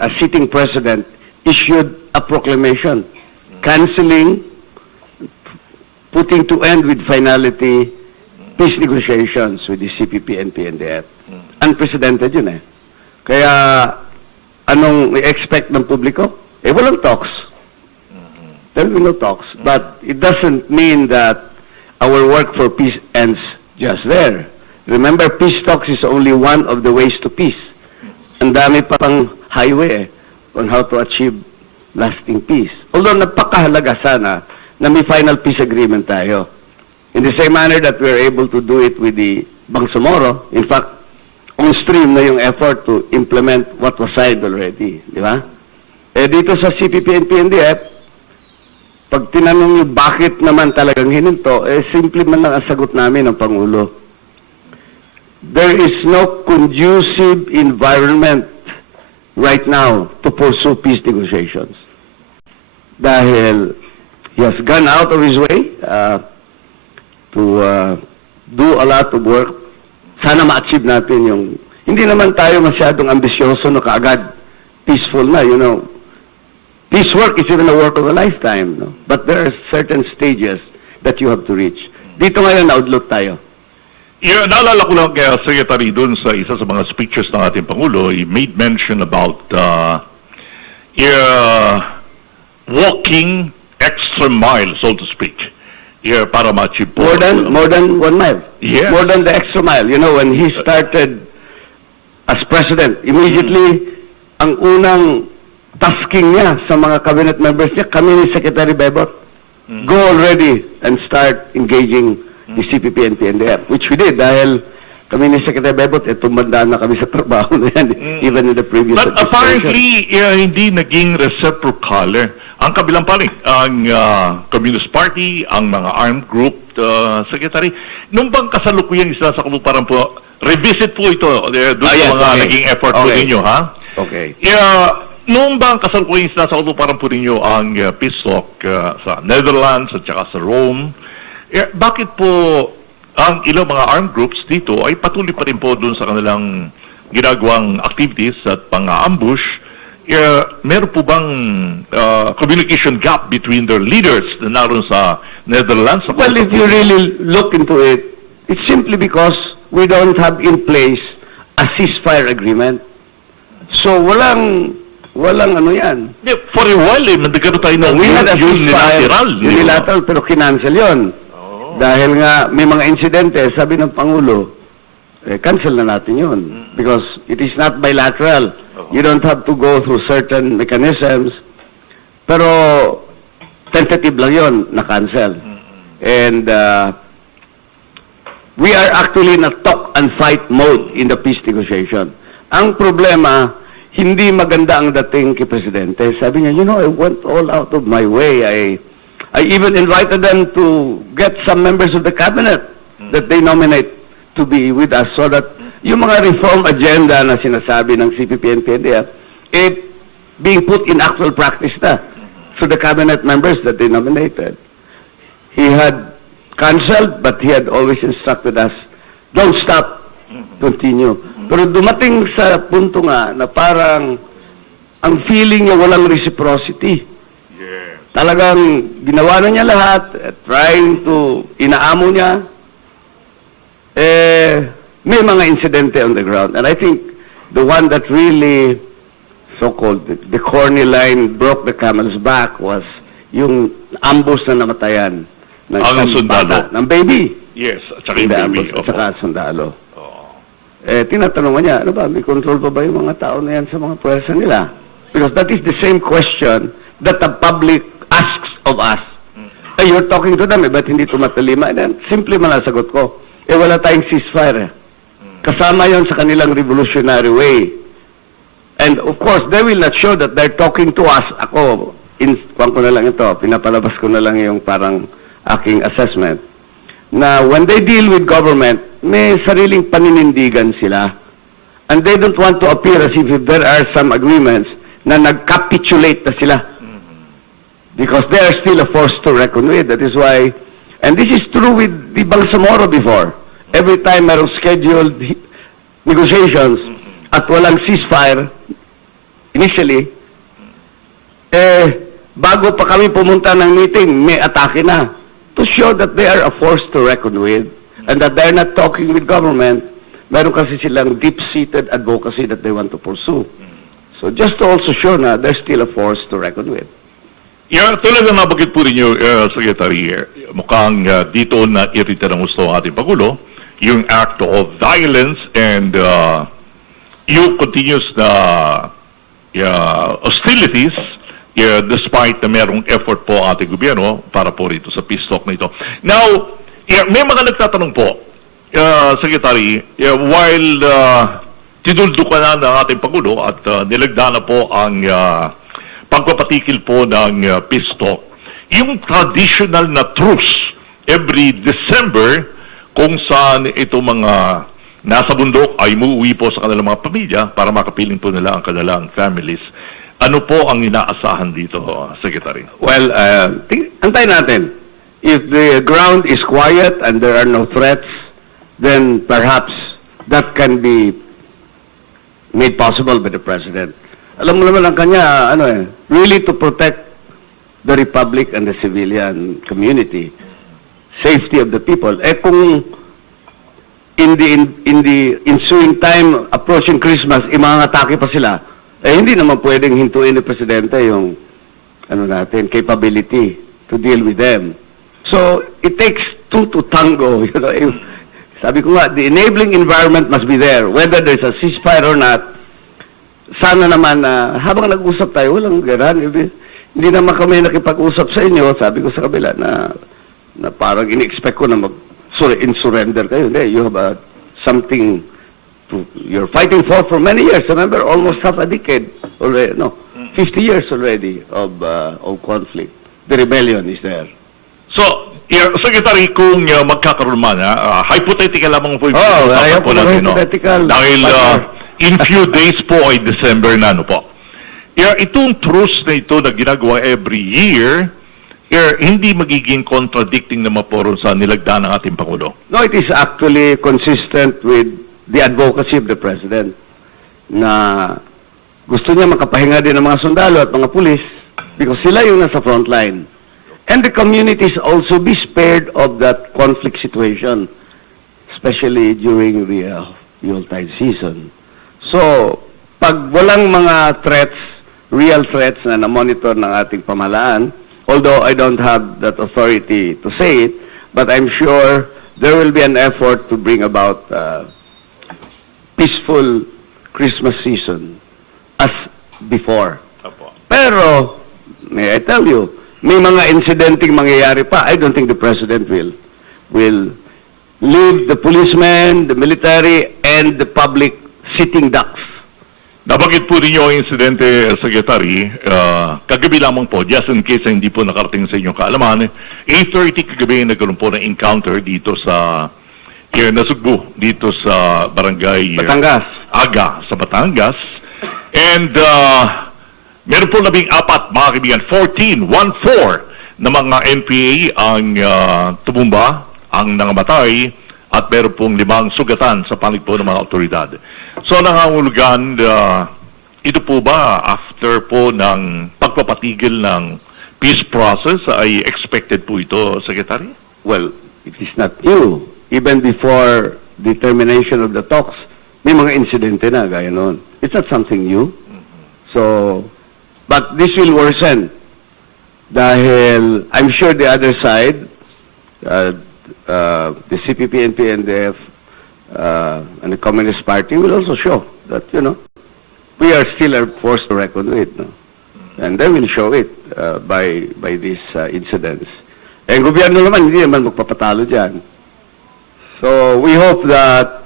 a sitting president issued a proclamation canceling, putting to end with finality peace negotiations with the CPP and PNDF. Unprecedented yun eh. Kaya anong i-expect ng publiko? Eh, walang talks. There will be no talks. But it doesn't mean that our work for peace ends just there. Remember, peace talks is only one of the ways to peace. Ang dami pa pang highway on how to achieve lasting peace. Although napakahalaga sana na may final peace agreement tayo. In the same manner that we are able to do it with the Bangsamoro, in fact, on stream na yung effort to implement what was signed already. Di ba? Eh dito sa CPP and PNDF, pag tinanong nyo bakit naman talagang hininto, eh simple man lang ang sagot namin ng Pangulo. There is no conducive environment right now to pursue peace negotiations. Dahil he has gone out of his way to do a lot of work. Sana ma-achieve natin yung... Hindi naman tayo masyadong ambisyoso na kaagad peaceful na, you know. Peace work is even a work of a lifetime, no? But there are certain stages that you have to reach. Dito ngayon, na-outlook tayo. Yeah, naalala ko lang kaya Secretary dun sa isa sa mga speeches ng ating Pangulo, he made mention about walking extra mile, so to speak. Yeah, para ma-achieve po. More than 1 mile. Yes. More than the extra mile. You know, when he started as president, immediately, ang unang tasking niya sa mga cabinet members niya, kami ni Secretary Bebot, go already and start engaging the CPP and PNDF, which we did dahil kami ni Secretary Bebot, tumandaan na kami sa trabaho na yan, even in the previous But apparently, hindi naging reciprocal. Ang kabilang paling, ang Communist Party, ang mga armed group, Secretary, nung bang kasalukuyan isa sa kabuparan po, revisit po ito, doon sa mga naging effort po ninyo, ha? Okay. Noong bang kasalukuyan isa sa kabuparan po ninyo ang peace talk sa Netherlands at saka sa Rome, bakit po ang ilang mga armed groups dito ay patuloy pa rin po doon sa kanilang ginagawang activities at pang-ambush? Meron po bang communication gap between their leaders na naroon sa Netherlands? Well, if you really look into it, it's simply because we don't have in place a ceasefire agreement. So, walang ano yan. For a while, nagkaroon tayo ng we had a ceasefire, unilateral, pero kinancel yun. Dahil nga may mga insidente, sabi ng Pangulo, cancel na natin yun. Because it is not bilateral. You don't have to go through certain mechanisms. Pero tentative lang yun, na-cancel. And we are actually in a talk and fight mode in the peace negotiation. Ang problema, hindi maganda ang dating kay Presidente. Sabi niya, you know, I went all out of my way. I even invited them to get some members of the cabinet that they nominate to be with us so that yung mga reform agenda na sinasabi ng CPP and PNDF, it being put in actual practice na to the cabinet members that they nominated. He had cancelled, but he had always instructed us, don't stop, continue. Pero dumating sa punto nga na parang ang feeling niya walang reciprocity. Talagang ginawa na niya lahat, trying to, inaamo niya, may mga insidente on the ground. And I think the one that really, so-called, the corny line broke the camel's back was yung ambush na namatayan ng sundalo. Ng baby. Yes, at saka yung baby. At saka sundalo. Tinatanong niya, ano ba, may control pa ba yung mga tao na yan sa mga pwersa nila? Because that is the same question that the public asks of us. You're talking to them, ba't hindi tumatalima? And then, simple man ang sagot ko, wala tayong ceasefire. Kasama yon sa kanilang revolutionary way. And of course, they will not show that they're talking to us. Ako, kuwan ko na lang ito, pinapalabas ko na lang yung parang aking assessment, na when they deal with government, may sariling paninindigan sila. And they don't want to appear as if there are some agreements na nag-capitulate na sila. Because they are still a force to reckon with. That is why, and this is true with the Bangsamoro before. Every time mayroong scheduled negotiations at walang ceasefire, initially, bago pa kami pumunta ng meeting, may atake na to show that they are a force to reckon with and that they're not talking with government. Meron kasi silang deep-seated advocacy that they want to pursue. So just to also show na they're still a force to reckon with. Yeah, tulad ng nabanggit po rin yung Secretary, mukhang dito na irita ng gusto ang ating Pangulo, yung act of violence and yung continuous na hostilities despite na merong effort po ang ating gobyerno para po rito sa peace talk na ito. Now, may mga nagtatanong po, Secretary, while tinuldukan na ng ating Pangulo at nilagda na po ang pagpapatikil po ng peace talk, yung traditional na truce every December kung saan ito mga nasa bundok ay umuwi po sa kanilang mga pamilya para makapiling po nila ang kanilang families. Ano po ang inaasahan dito, Secretary? Well, antayin natin. If the ground is quiet and there are no threats, then perhaps that can be made possible by the President. Alam mo naman ang kanya, really to protect the Republic and the civilian community, safety of the people. Kung in the ensuing time, approaching Christmas, mga atake pa sila, hindi naman pwedeng hintuin ni Presidente yung capability to deal with them. So, it takes two to tango. Sabi ko nga, the enabling environment must be there. Whether there's a ceasefire or not, sana naman na habang nag-usap tayo, walang garan. Hindi naman kami nakipag-usap sa inyo, sabi ko sa kabila, na parang in-expect ko na in-surrender kayo. Hindi, you have something you're fighting for many years. Remember, almost half a decade already, 50 years already of conflict. The rebellion is there. So, Secretary, kung magkakaroon man, hypothetical lamang po yung hypothetical. Dahil in few days po ay December na, po. Itong truce na ito na ginagawa every year, hindi magiging contradicting naman po ron sa nilagdaan ng ating Pangulo. No, it is actually consistent with the advocacy of the President na gusto niya makapahinga din ng mga sundalo at mga pulis because sila yung nasa front line. And the communities also be spared of that conflict situation, especially during the Yuletide season. So, pag walang mga threats, real threats na na-monitor ng ating pamahalaan, although I don't have that authority to say it, but I'm sure there will be an effort to bring about peaceful Christmas season as before. Pero, may I tell you, may mga incidenting mangyayari pa. I don't think the President will leave the policemen, the military, and the public sitting ducks. Nabanggit po rin yung insidente, Secretary, kagabi lamang po, just in case hindi po nakarating sa inyong kaalaman, 8:30 kagabi nagkaroon po ng encounter dito sa Nasugbu, dito sa barangay Batangas. Aga, sa Batangas. And meron po 14, mga kaibigan, 14 na mga NPA ang tumumba, ang nangamatay, at meron pong 5 sugatan sa panig po ng mga otoridad. So, nangangulugan, ito po ba, after po ng pagpapatigil ng peace process, ay expected po ito, Secretary? Well, it is not new. Even before the termination of the talks, may mga insidente na, gaya noon. It's not something new. So, but this will worsen dahil I'm sure the other side, the CPP, NP, NDF, and the Communist Party will also show that, we are still a force to reckon with. No? And they will show it by these incidents. Eh, gobyerno naman, hindi naman magpapatalo dyan. So, we hope that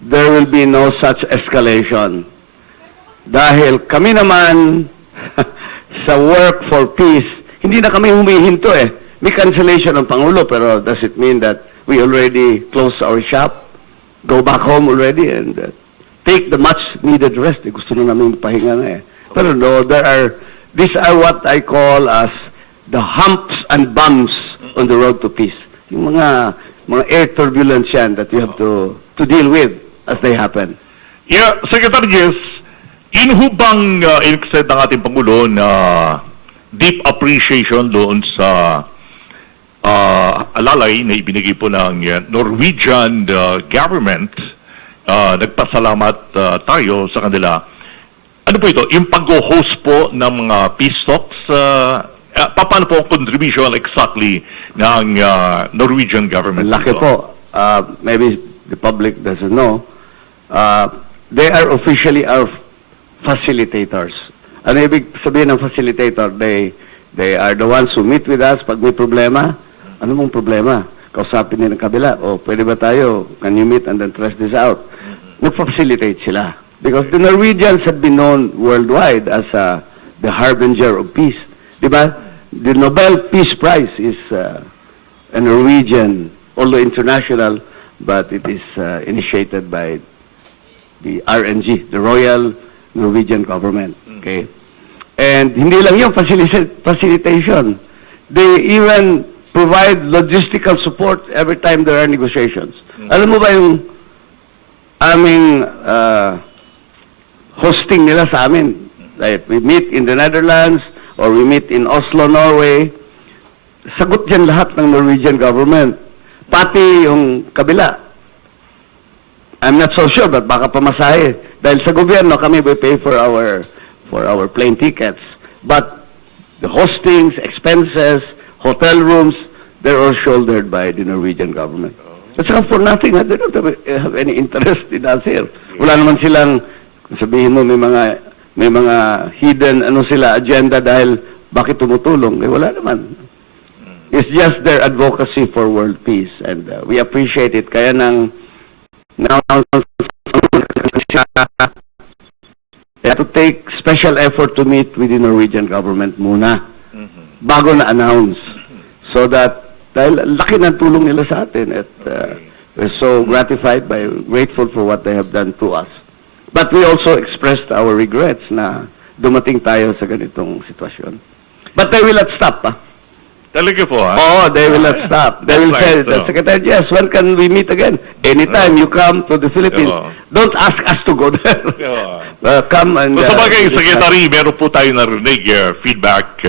there will be no such escalation. Dahil kami naman sa work for peace, hindi na kami humihinto eh. May cancellation ng Pangulo, pero does it mean that we already close our shop, go back home already, and take the much-needed rest? Gusto na namin pahinga na eh. Pero no, these are what I call as the humps and bumps on the road to peace. Yung mga air turbulence yan that you have to deal with as they happen. Yeah, Secretary, yes. Inuhubang in-extend ng ating Pangulo na deep appreciation doon sa alalay na ibinigay po ng Norwegian government. Nagpasalamat tayo sa kanila. Ano po ito? Yung pag-host po ng mga peace talks, paano po ang contribution exactly ng Norwegian government? Laki po. Maybe the public doesn't know. They are officially our facilitators. Ano ibig sabihin ng facilitator? They are the ones who meet with us pag may problema. Ano mong problema? Kausapin nila ng kabila. O, pwede ba tayo? Can you meet and then trash this out? Nag-facilitate sila. Because the Norwegians have been known worldwide as the harbinger of peace. Diba? The Nobel Peace Prize is a Norwegian, although international, but it is initiated by the RNG, the Royal Norwegian Government. Okay? And hindi lang yung facilitation. They even provide logistical support every time there are negotiations. Alam mo ba yung aming hosting nila sa amin? Like we meet in the Netherlands or we meet in Oslo, Norway. Sagot dyan lahat ng Norwegian government. Pati yung kabila. I'm not so sure, but baka pamasahe. Dahil sa gobyerno, kami we pay for our plane tickets. But the hostings, expenses, hotel rooms, they're all shouldered by the Norwegian government. At saka for nothing, they don't have any interest in us here. Wala naman silang, sabihin mo, may mga hidden agenda dahil bakit tumutulong. Eh, wala naman. It's just their advocacy for world peace. And we appreciate it. Kaya now they have to take special effort to meet with the Norwegian government muna bago na-announce so that dahil laki ng tulong nila sa atin at we're so grateful for what they have done to us. But we also expressed our regrets na dumating tayo sa ganitong sitwasyon. But they will not stop. Talaga po, ha? Oh, they will not stop. They will say, Secretary, yes, when can we meet again? Anytime you come to the Philippines, don't ask us to go there. Come and... So, sa bagay, Secretary, meron po tayo narinig feedback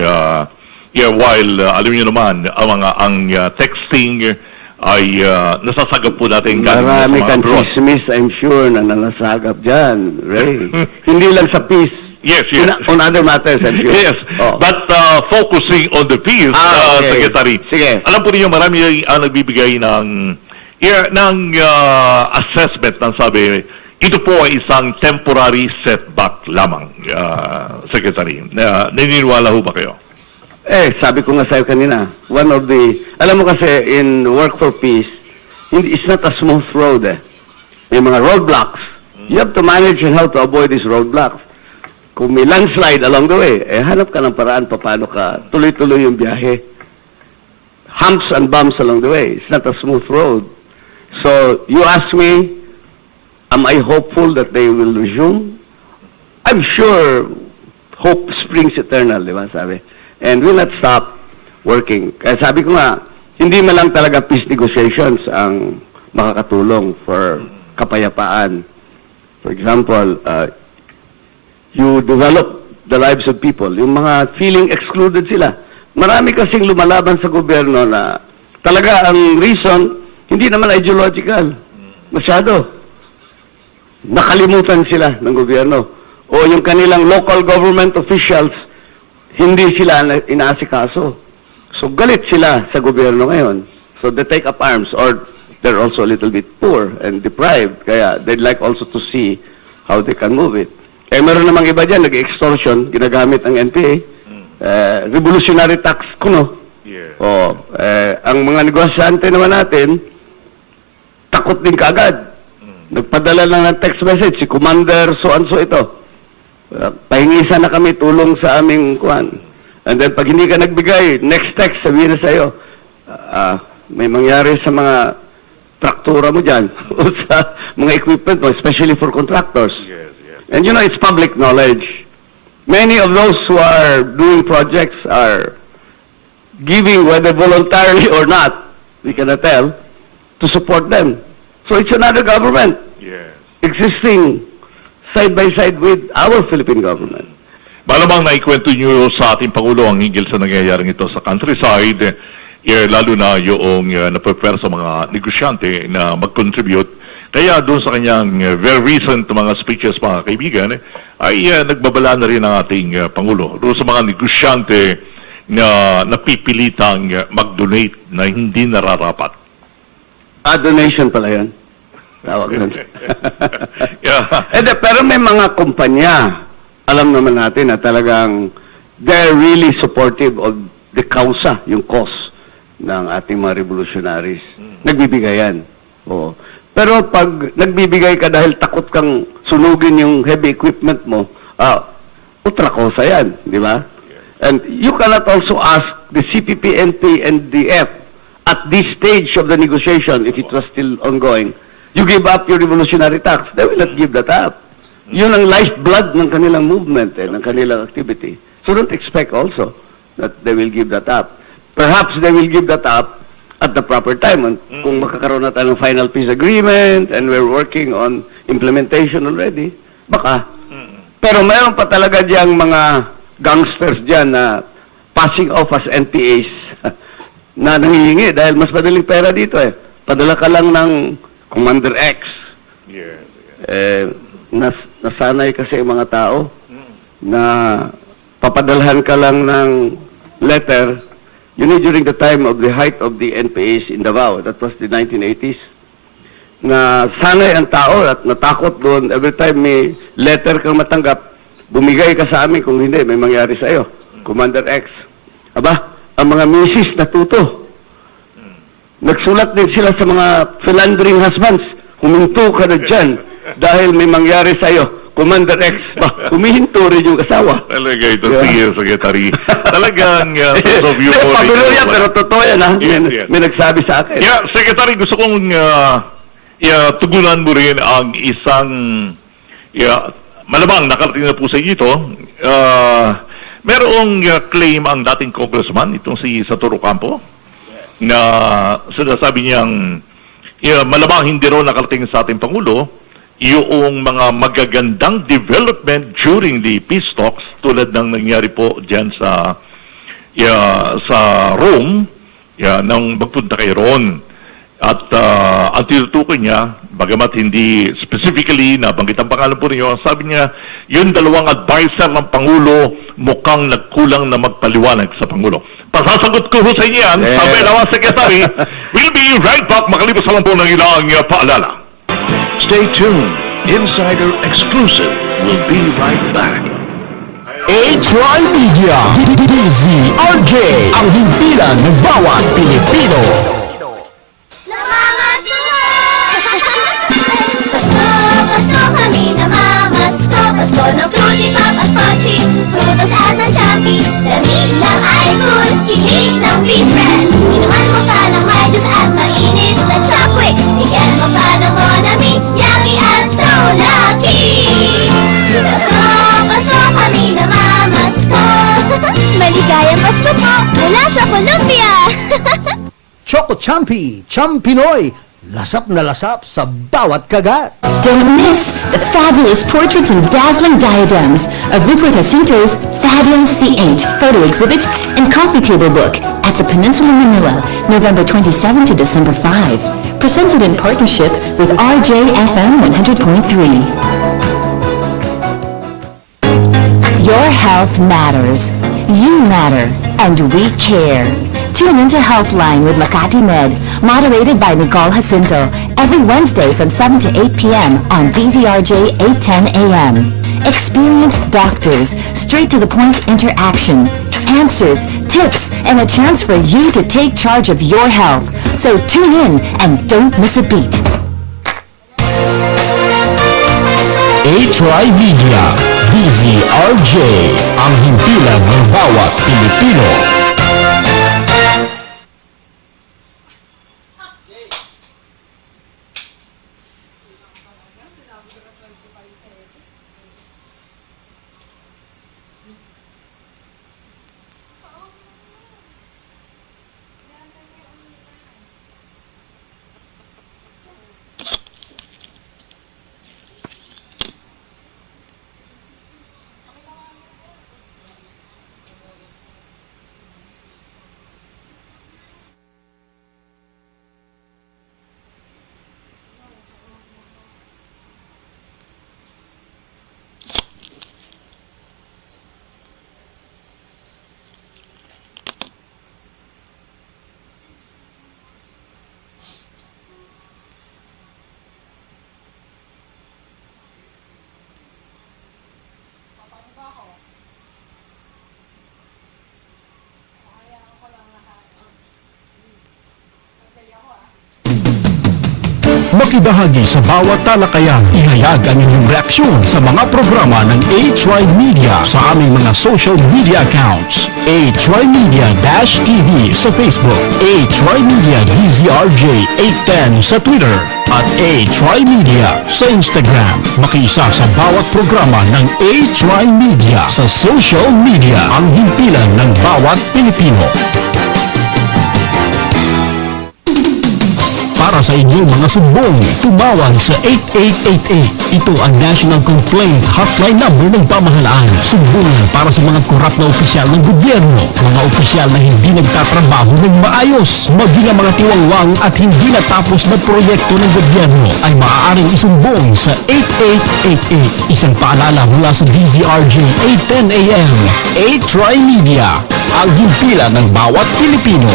while, alam niyo naman, ang texting ay nasasagap po natin galing marami sa mga kang abroad. chismis, I'm sure, na nanasagap dyan, Ray. Hindi lang sa peace. Yes. On other matters, I'm sure. Yes, but focusing on the peace, okay. Secretary. Sige. Alam po ninyo, marami ang nagbibigay ng assessment ng sabi, ito po ay isang temporary setback lamang, Secretary. Naniniwala ho ba kayo? Sabi ko nga sa'yo kanina, alam mo kasi in work for peace, it's not a smooth road May mga roadblocks. You have to manage and how to avoid these roadblocks. Kung may landslide along the way, hanap ka ng paraan paano ka tuloy-tuloy yung biyahe. Humps and bumps along the way. It's not a smooth road. So, you ask me, am I hopeful that they will resume? I'm sure hope springs eternal, di ba sabi? And will not stop working. Kaya sabi ko nga, hindi man lang talaga peace negotiations ang makakatulong for kapayapaan. For example, you develop the lives of people. Yung mga feeling excluded sila. Marami kasing lumalaban sa gobyerno na talaga ang reason, hindi naman ideological. Masyado. Nakalimutan sila ng gobyerno. O yung kanilang local government officials, hindi sila inaasikaso. So galit sila sa gobyerno ngayon. So they take up arms or they're also a little bit poor and deprived. Kaya they'd like also to see how they can move it. Meron namang iba dyan, nag-extortion, ginagamit ang NPA. Revolutionary tax kuno. Yeah. Ang mga negosyante naman natin, takot din kaagad. Nagpadala lang ng text message, si Commander so-and-so ito. Pahingisan na kami tulong sa aming kuhan. And then pag hindi ka nagbigay, next text sabihin na sa'yo, may mangyari sa mga traktura mo dyan, o sa mga equipment mo, especially for contractors. And you know, it's public knowledge. Many of those who are doing projects are giving, whether voluntarily or not, we cannot tell, to support them. So it's another government existing side by side with our Philippine government. Malamang naikwento nyo sa ating Pangulo ang hinggil sa nangyayaring ito sa countryside, lalo na yung na-prepare sa mga negosyante na mag-contribute. Kaya doon sa kanyang very recent mga speeches, mga kaibigan, ay nagbabala na rin ang ating Pangulo doon sa mga negosyante na napipilitang mag-donate na hindi nararapat. Donation pala yan. Tawag nun. Yeah. Pero may mga kumpanya, alam naman natin na talagang they're really supportive of the causa, yung cause ng ating mga revolutionaries. Nagbibigay yan. Oo. Pero pag nagbibigay ka dahil takot kang sunugin yung heavy equipment mo, ultra causa yan, di ba? And you cannot also ask the CPP, NP, and the F at this stage of the negotiation, if it was still ongoing, you give up your revolutionary tax. They will not give that up. Yun ang lifeblood ng kanilang movement, ng kanilang activity. So don't expect also that they will give that up. Perhaps they will give that up at the proper time. Kung makakaroon na tayo ng final peace agreement and we're working on implementation already, baka. Pero mayroon pa talaga diyang mga gangsters dyan na passing off as NPAs na nangihingi dahil mas madaling pera dito eh. Padala ka lang ng Commander X. Nasanay kasi ang mga tao na papadalhan ka lang ng letter. You know, during the time of the height of the NPAs in Davao, that was the 1980s, na sanay ang tao at natakot doon. Every time may letter kang matanggap, bumigay ka sa amin, kung hindi, may mangyari sa iyo. Commander X. Aba, ang mga misis natuto. Nagsulat din sila sa mga philandering husbands. Huminto ka na dyan dahil may mangyari sa iyo. Commander X, humihinto rin yung asawa. Talaga ito, sige, Secretary. Talagang, of you. Pabilo yan, pero totoo yan, ha? May nagsabi sa akin. Yeah, Secretary, gusto kong tugunan mo rin ang isang, malamang nakarating na po sa inyo ito, merong claim ang dating congressman, itong si Saturo Campo, na sinasabi niyang, malamang hindi raw nakarating sa ating Pangulo, yung mga magagandang development during the peace talks tulad ng nangyari po diyan sa Rome, nang magpunta kay Ron. At ang tinutukoy niya, bagamat hindi specifically nabanggit ang pangalan po ninyo, sabi niya, yung dalawang advisor ng Pangulo mukhang nagkulang na magpaliwanag sa Pangulo. Pasasagot ko sa inyo yan, sabi naman Secretary. We'll be right back, makalipas lang po ng ilang paalala. Stay tuned. Insider Exclusive will be right back. HY Media, DZRJ, ang himpilan ng bawat Pilipino. Pasko kami namamasko. Pasko ng fruity pop at pochi, frutos at ng champi, lamig ng iPhone, kilig ng Beef Fresh. Inuman mo pa ng may juice at mainit na Chocwix. Bigyan mo pa ng Monami, Yummy at so lucky. Pasko kami namamasko. Maligayang Pasko po mula sa Colombia. Choco Champi, Champinoy, lasap na lasap sa bawat kagat. Don't miss the fabulous portraits and dazzling diadems of Rupert Jacinto's Fabulous the Eight photo exhibit and coffee table book at the Peninsula Manila, November 27 to December 5. Presented in partnership with RJFM 100.3. Your health matters. You matter. And we care. Tune into Healthline with Makati Med, moderated by Nicole Jacinto, every Wednesday from 7 to 8 p.m. on DZRJ 810 AM. Experienced doctors, straight-to-the-point interaction, answers, tips, and a chance for you to take charge of your health. So tune in and don't miss a beat. HY Media, DZRJ, ang himpilan ng bawat Pilipino. Makibahagi sa bawat talakayan. Ihayag ang inyong reaksyon sa mga programa ng HY Media sa aming mga social media accounts. HY Media-TV sa Facebook, HY Media DZRJ 810 sa Twitter, at HY Media sa Instagram. Makiisa sa bawat programa ng HY Media sa social media, ang himpilan ng bawat Pilipino. Para sa inyong mga sumbong, tumawag sa 8888. Ito ang National Complaint Hotline Number ng pamahalaan. Sumbungan para sa mga korap na opisyal ng gobyerno, mga opisyal na hindi nagtatrabaho ng maayos, maging ang mga tiwangwang at hindi natapos na proyekto ng gobyerno ay maaaring isumbong sa 8888. Isang paalala mula sa DZRJ 810 AM. 8 Media, ang himpilan ng bawat Pilipino.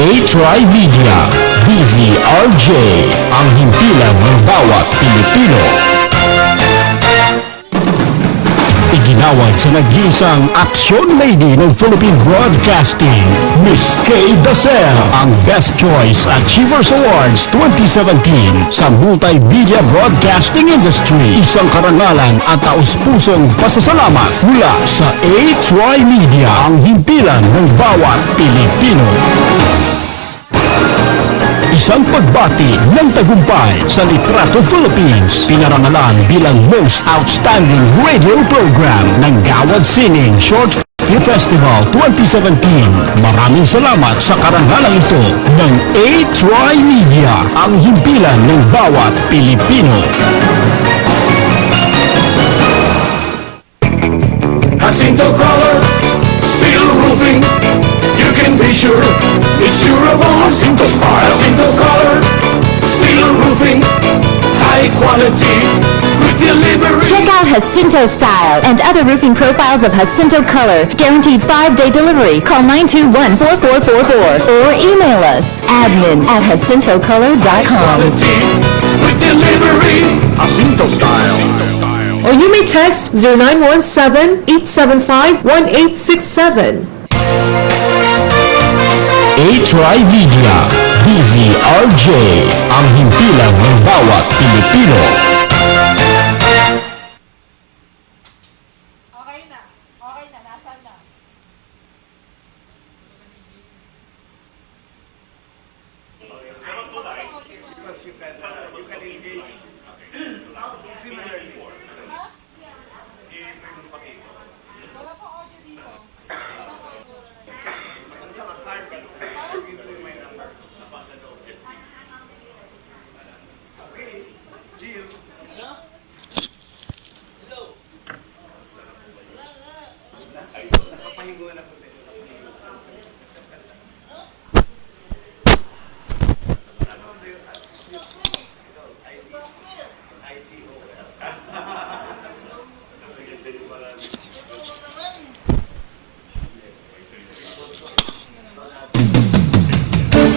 HY Media, DZRJ, ang himpilan ng bawat Pilipino. Iginawad sa nag-iisang action lady ng Philippine Broadcasting, Miss Kay Dasel, ang Best Choice Achievers Awards 2017 sa multimedia broadcasting industry. Isang karangalan at taus-pusong pasasalamat mula sa HY Media, ang himpilan ng bawat Pilipino. Isang pagbati ng tagumpay sa Litrato Philippines, pinarangalan bilang Most Outstanding Radio Program ng Gawad Sining Short Film Festival 2017. Maraming salamat sa karangalan ito ng HY Media, ang himpilan ng bawat Pilipino. Jacinto Color, steel roofing, you can be sure it's durable. Jacinto Style. Jacinto Color, steel roofing, high quality, good delivery. Check out Jacinto Style and other roofing profiles of Jacinto Color. Guaranteed 5-day delivery. Call 921-4444 or email us admin@jacintocolor.com. Quality, good delivery. Jacinto Style. Or you may text 0917-875-1867. HY Media, DZRJ, ang himpilan ng bawat Pilipino. Nasaan na?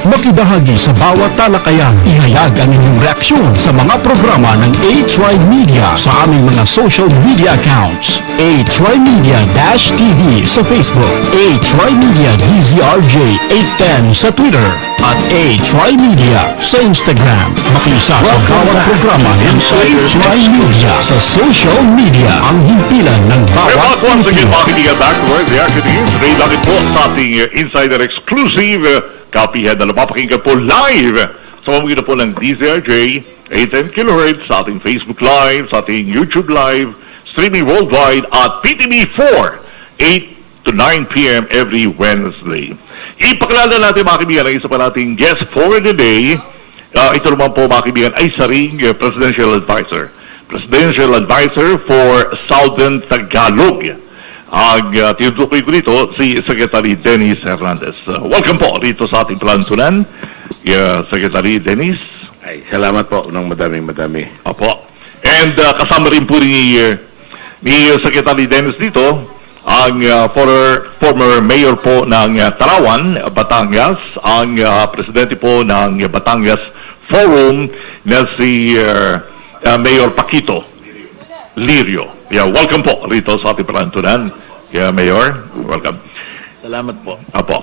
Makibahagi sa bawat talakayan. Ihayag ang inyong reaksyon sa mga programa ng HY Media sa aming mga social media accounts. HY Media-TV sa Facebook, HY Media DZRJ 810 sa Twitter, at HY Media sa Instagram. Makiisa sa bawat programa ng HY Media sa social media, ang himpilan ng We're bawat back once again, Pilipino. mga kaibigan, back to where the action is. Ray Lakit po sa ating insider exclusive Kapihan na napapakinggan po live sa pamamagitan po ng DZRJ 810 kHz sa ating Facebook Live, sa ating YouTube Live, streaming worldwide at PTV4 8 to 9 p.m. every Wednesday. Ipakilala natin, mga kaibigan, ang isa pa nating guest for the day. Ito naman po, mga kaibigan, ay saring Presidential Advisor. Presidential Advisor for Southern Tagalog. Ang tinutukoy ko dito, si Secretary Dennis Hernandez. Welcome po dito sa ating pelantunan, Secretary Dennis. Ay, salamat po ng madami. Apo. And kasama rin po ni Secretary Dennis dito, ang former mayor po ng Tarawan, Batangas, ang presidente po ng Batangas Forum na si Mayor Paquito Lirio. Yeah, welcome po rito sa ating pelantunan. Yeah, Mayor, welcome. Salamat po. Apo.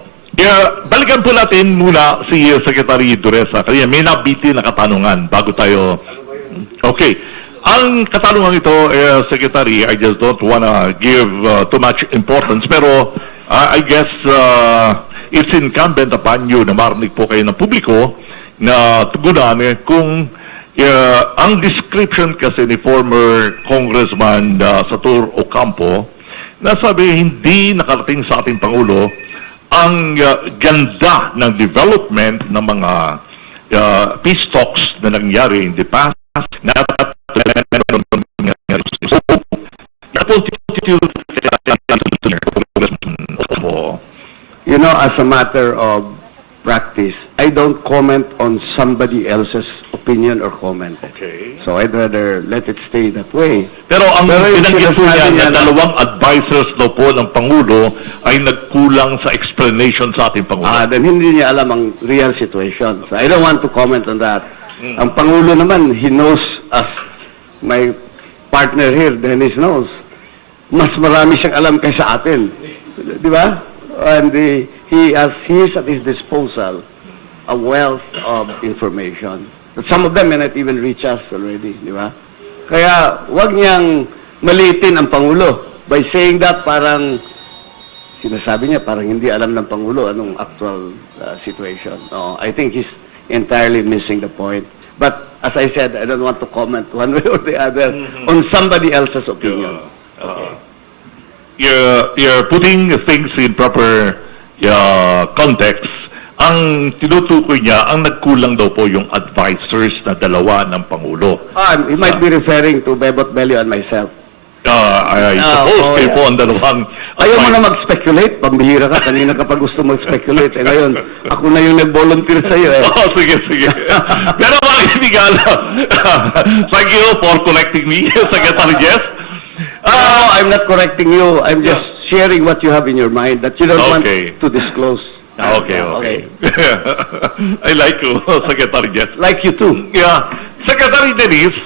Balikan po natin muna si Secretary Duresa. Kaya may nabiti na katanungan bago tayo... Okay. Ang katanungan ito, Secretary, I just don't wanna give too much importance, pero I guess it's incumbent upon you na marinig po kayo ng publiko na tugunan kung ang description kasi ni former Congressman Satur Ocampo na sabi hindi nakarating sa ating Pangulo ang ganda ng development ng mga peace talks na nangyari in the past na You know, as a matter of practice, I don't comment on somebody else's opinion or comment. Okay. So I'd rather let it stay that way. Pero ang Pero yung binanggit po sinasabi niya niya na dalawang advisors daw po ng Pangulo ay nagkulang sa explanation sa ating Pangulo. Then hindi niya alam ang real situation. So I don't want to comment on that. Ang Pangulo naman, he knows us, my partner here, Dennis knows. Mas marami siyang alam kaysa atin. Di ba? And he is at his disposal a wealth of information. But some of them may not even reach us already, di ba? Kaya wag niyang maliitin ang Pangulo. By saying that, parang sinasabi niya, parang hindi alam ng Pangulo anong actual situation. No, I think he's entirely missing the point. But as I said, I don't want to comment one way or the other on somebody else's opinion. You're putting things in proper context. Ang tinutukoy niya, ang nagkulang daw po yung advisors na dalawa ng Pangulo. He might be referring to Bebot Bello and myself. I suppose kayo po ang dalawang... Ayaw mo na mag-speculate? Pambihira ka. Kanina ka pa gusto mag-speculate. Ngayon, ako na yung nag-volunteer sa'yo eh. Sige. Pero mga kaibigan, thank you for correcting me, Secretary Jess. I'm not correcting you. I'm just sharing what you have in your mind that you don't want to disclose. Okay. I like you, Secretary Jess. Like you too. Yeah. Secretary Dennis,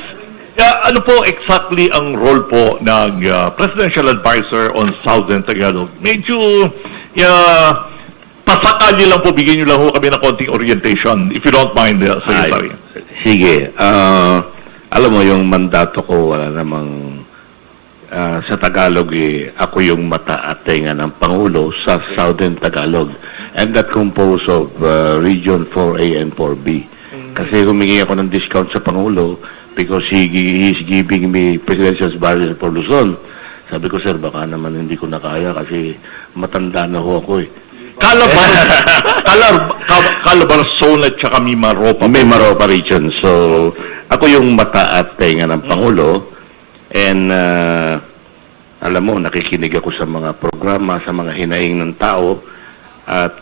ano po exactly ang role po ng Presidential Advisor on Southern Tagalog? Medyo pasakali lang po, bigyan nyo lang po kami ng konting orientation, if you don't mind, Secretary. Sige. Alam mo, yung mandato ko, wala namang sa Tagalog, ako yung mata at tenga ng Pangulo sa Southern Tagalog. And that composed of Region 4A and 4B. Kasi humingi ako ng discount sa Pangulo because he's giving me presidential advisor for Luzon. Sabi ko, sir, baka naman hindi ko na kaya kasi matanda na ho ako eh. Calabarzon at saka Mimaropa. Mimaropa region. So, ako yung mata at tenga ng Pangulo. And, alam mo, nakikinig ako sa mga programa, sa mga hinaing ng tao. At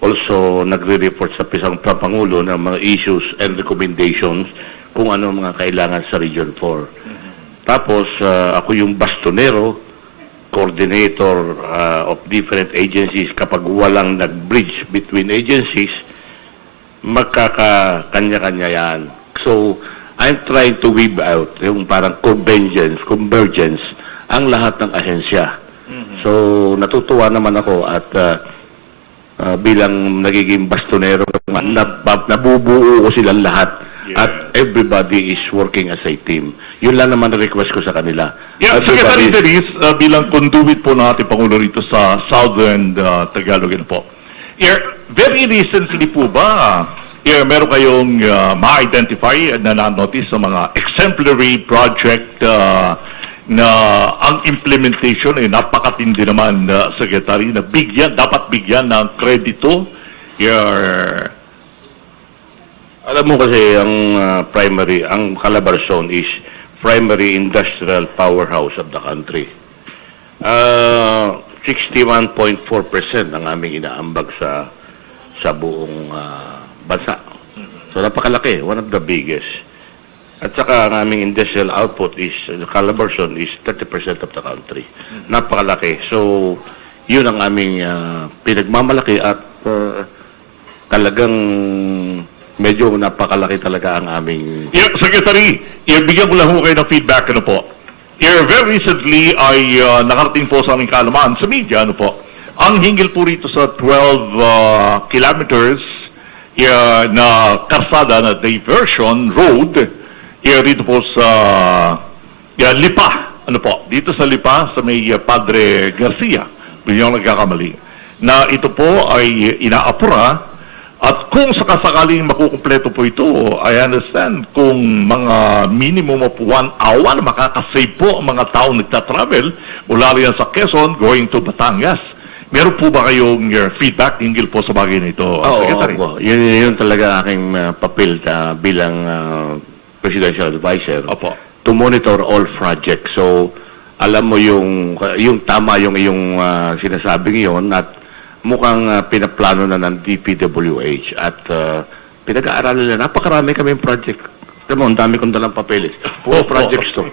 also, nagre-report sa pisang Pangulo ng mga issues and recommendations kung ano mga kailangan sa Region 4. Tapos, ako yung bastonero, coordinator of different agencies. Kapag walang nag-bridge between agencies, magkakanya-kanya yan. So, I'm trying to weave out yung parang convergence ang lahat ng ahensya. So, natutuwa naman ako at bilang nagiging bastonero, nabubuo ko silang lahat. At everybody is working as a team. Yun lang naman request ko sa kanila. Secretary Dennis, bilang conduit po ng ating Pangulo rito sa Southern Tagalog po. Very recently po ba, meron kayong ma-identify na na-notice sa mga exemplary project na ang implementation ay napakatindi naman, Secretary, na dapat bigyan ng kredito? Alam mo kasi ang ang Calabarzon is primary industrial powerhouse of the country. 61.4% ang aming inaambag sa buong bansa. So napakalaki, one of the biggest. At saka ang aming industrial output is, Calabarzon is 30% of the country. Napakalaki. So, yun ang aming pinagmamalaki at talagang medyo napakalaki talaga ang aming... Secretary, bigyan ko lang po kayo ng feedback, Very recently ay nakarating po sa aming kaalaman sa media, Ang hinggil po rito sa 12 kilometers na karsada na diversion road rito po sa Lipa. Ano po? Dito sa Lipa, sa may Padre Garcia, kung yung nagkakamali, na ito po ay inaapura. At kung sakasakaling makukumpleto po ito, I understand, kung mga minimum of 1 hour, makakasave po ang mga taong nagtatravel mula riyan sa Quezon going to Batangas. Meron po ba kayong feedback hinggil po sa bagay na ito, Secretary? Opo. Yun talaga aking papel bilang presidential advisor. Opo. To monitor all projects. So, alam mo yung tama yung iyong sinasabing yon at mukhang pinaplano na ng DPWH at pinag-aaralan nila. Napakarami kaming project. Ito mo, ang dami kong dalang papeles. Puro projects to.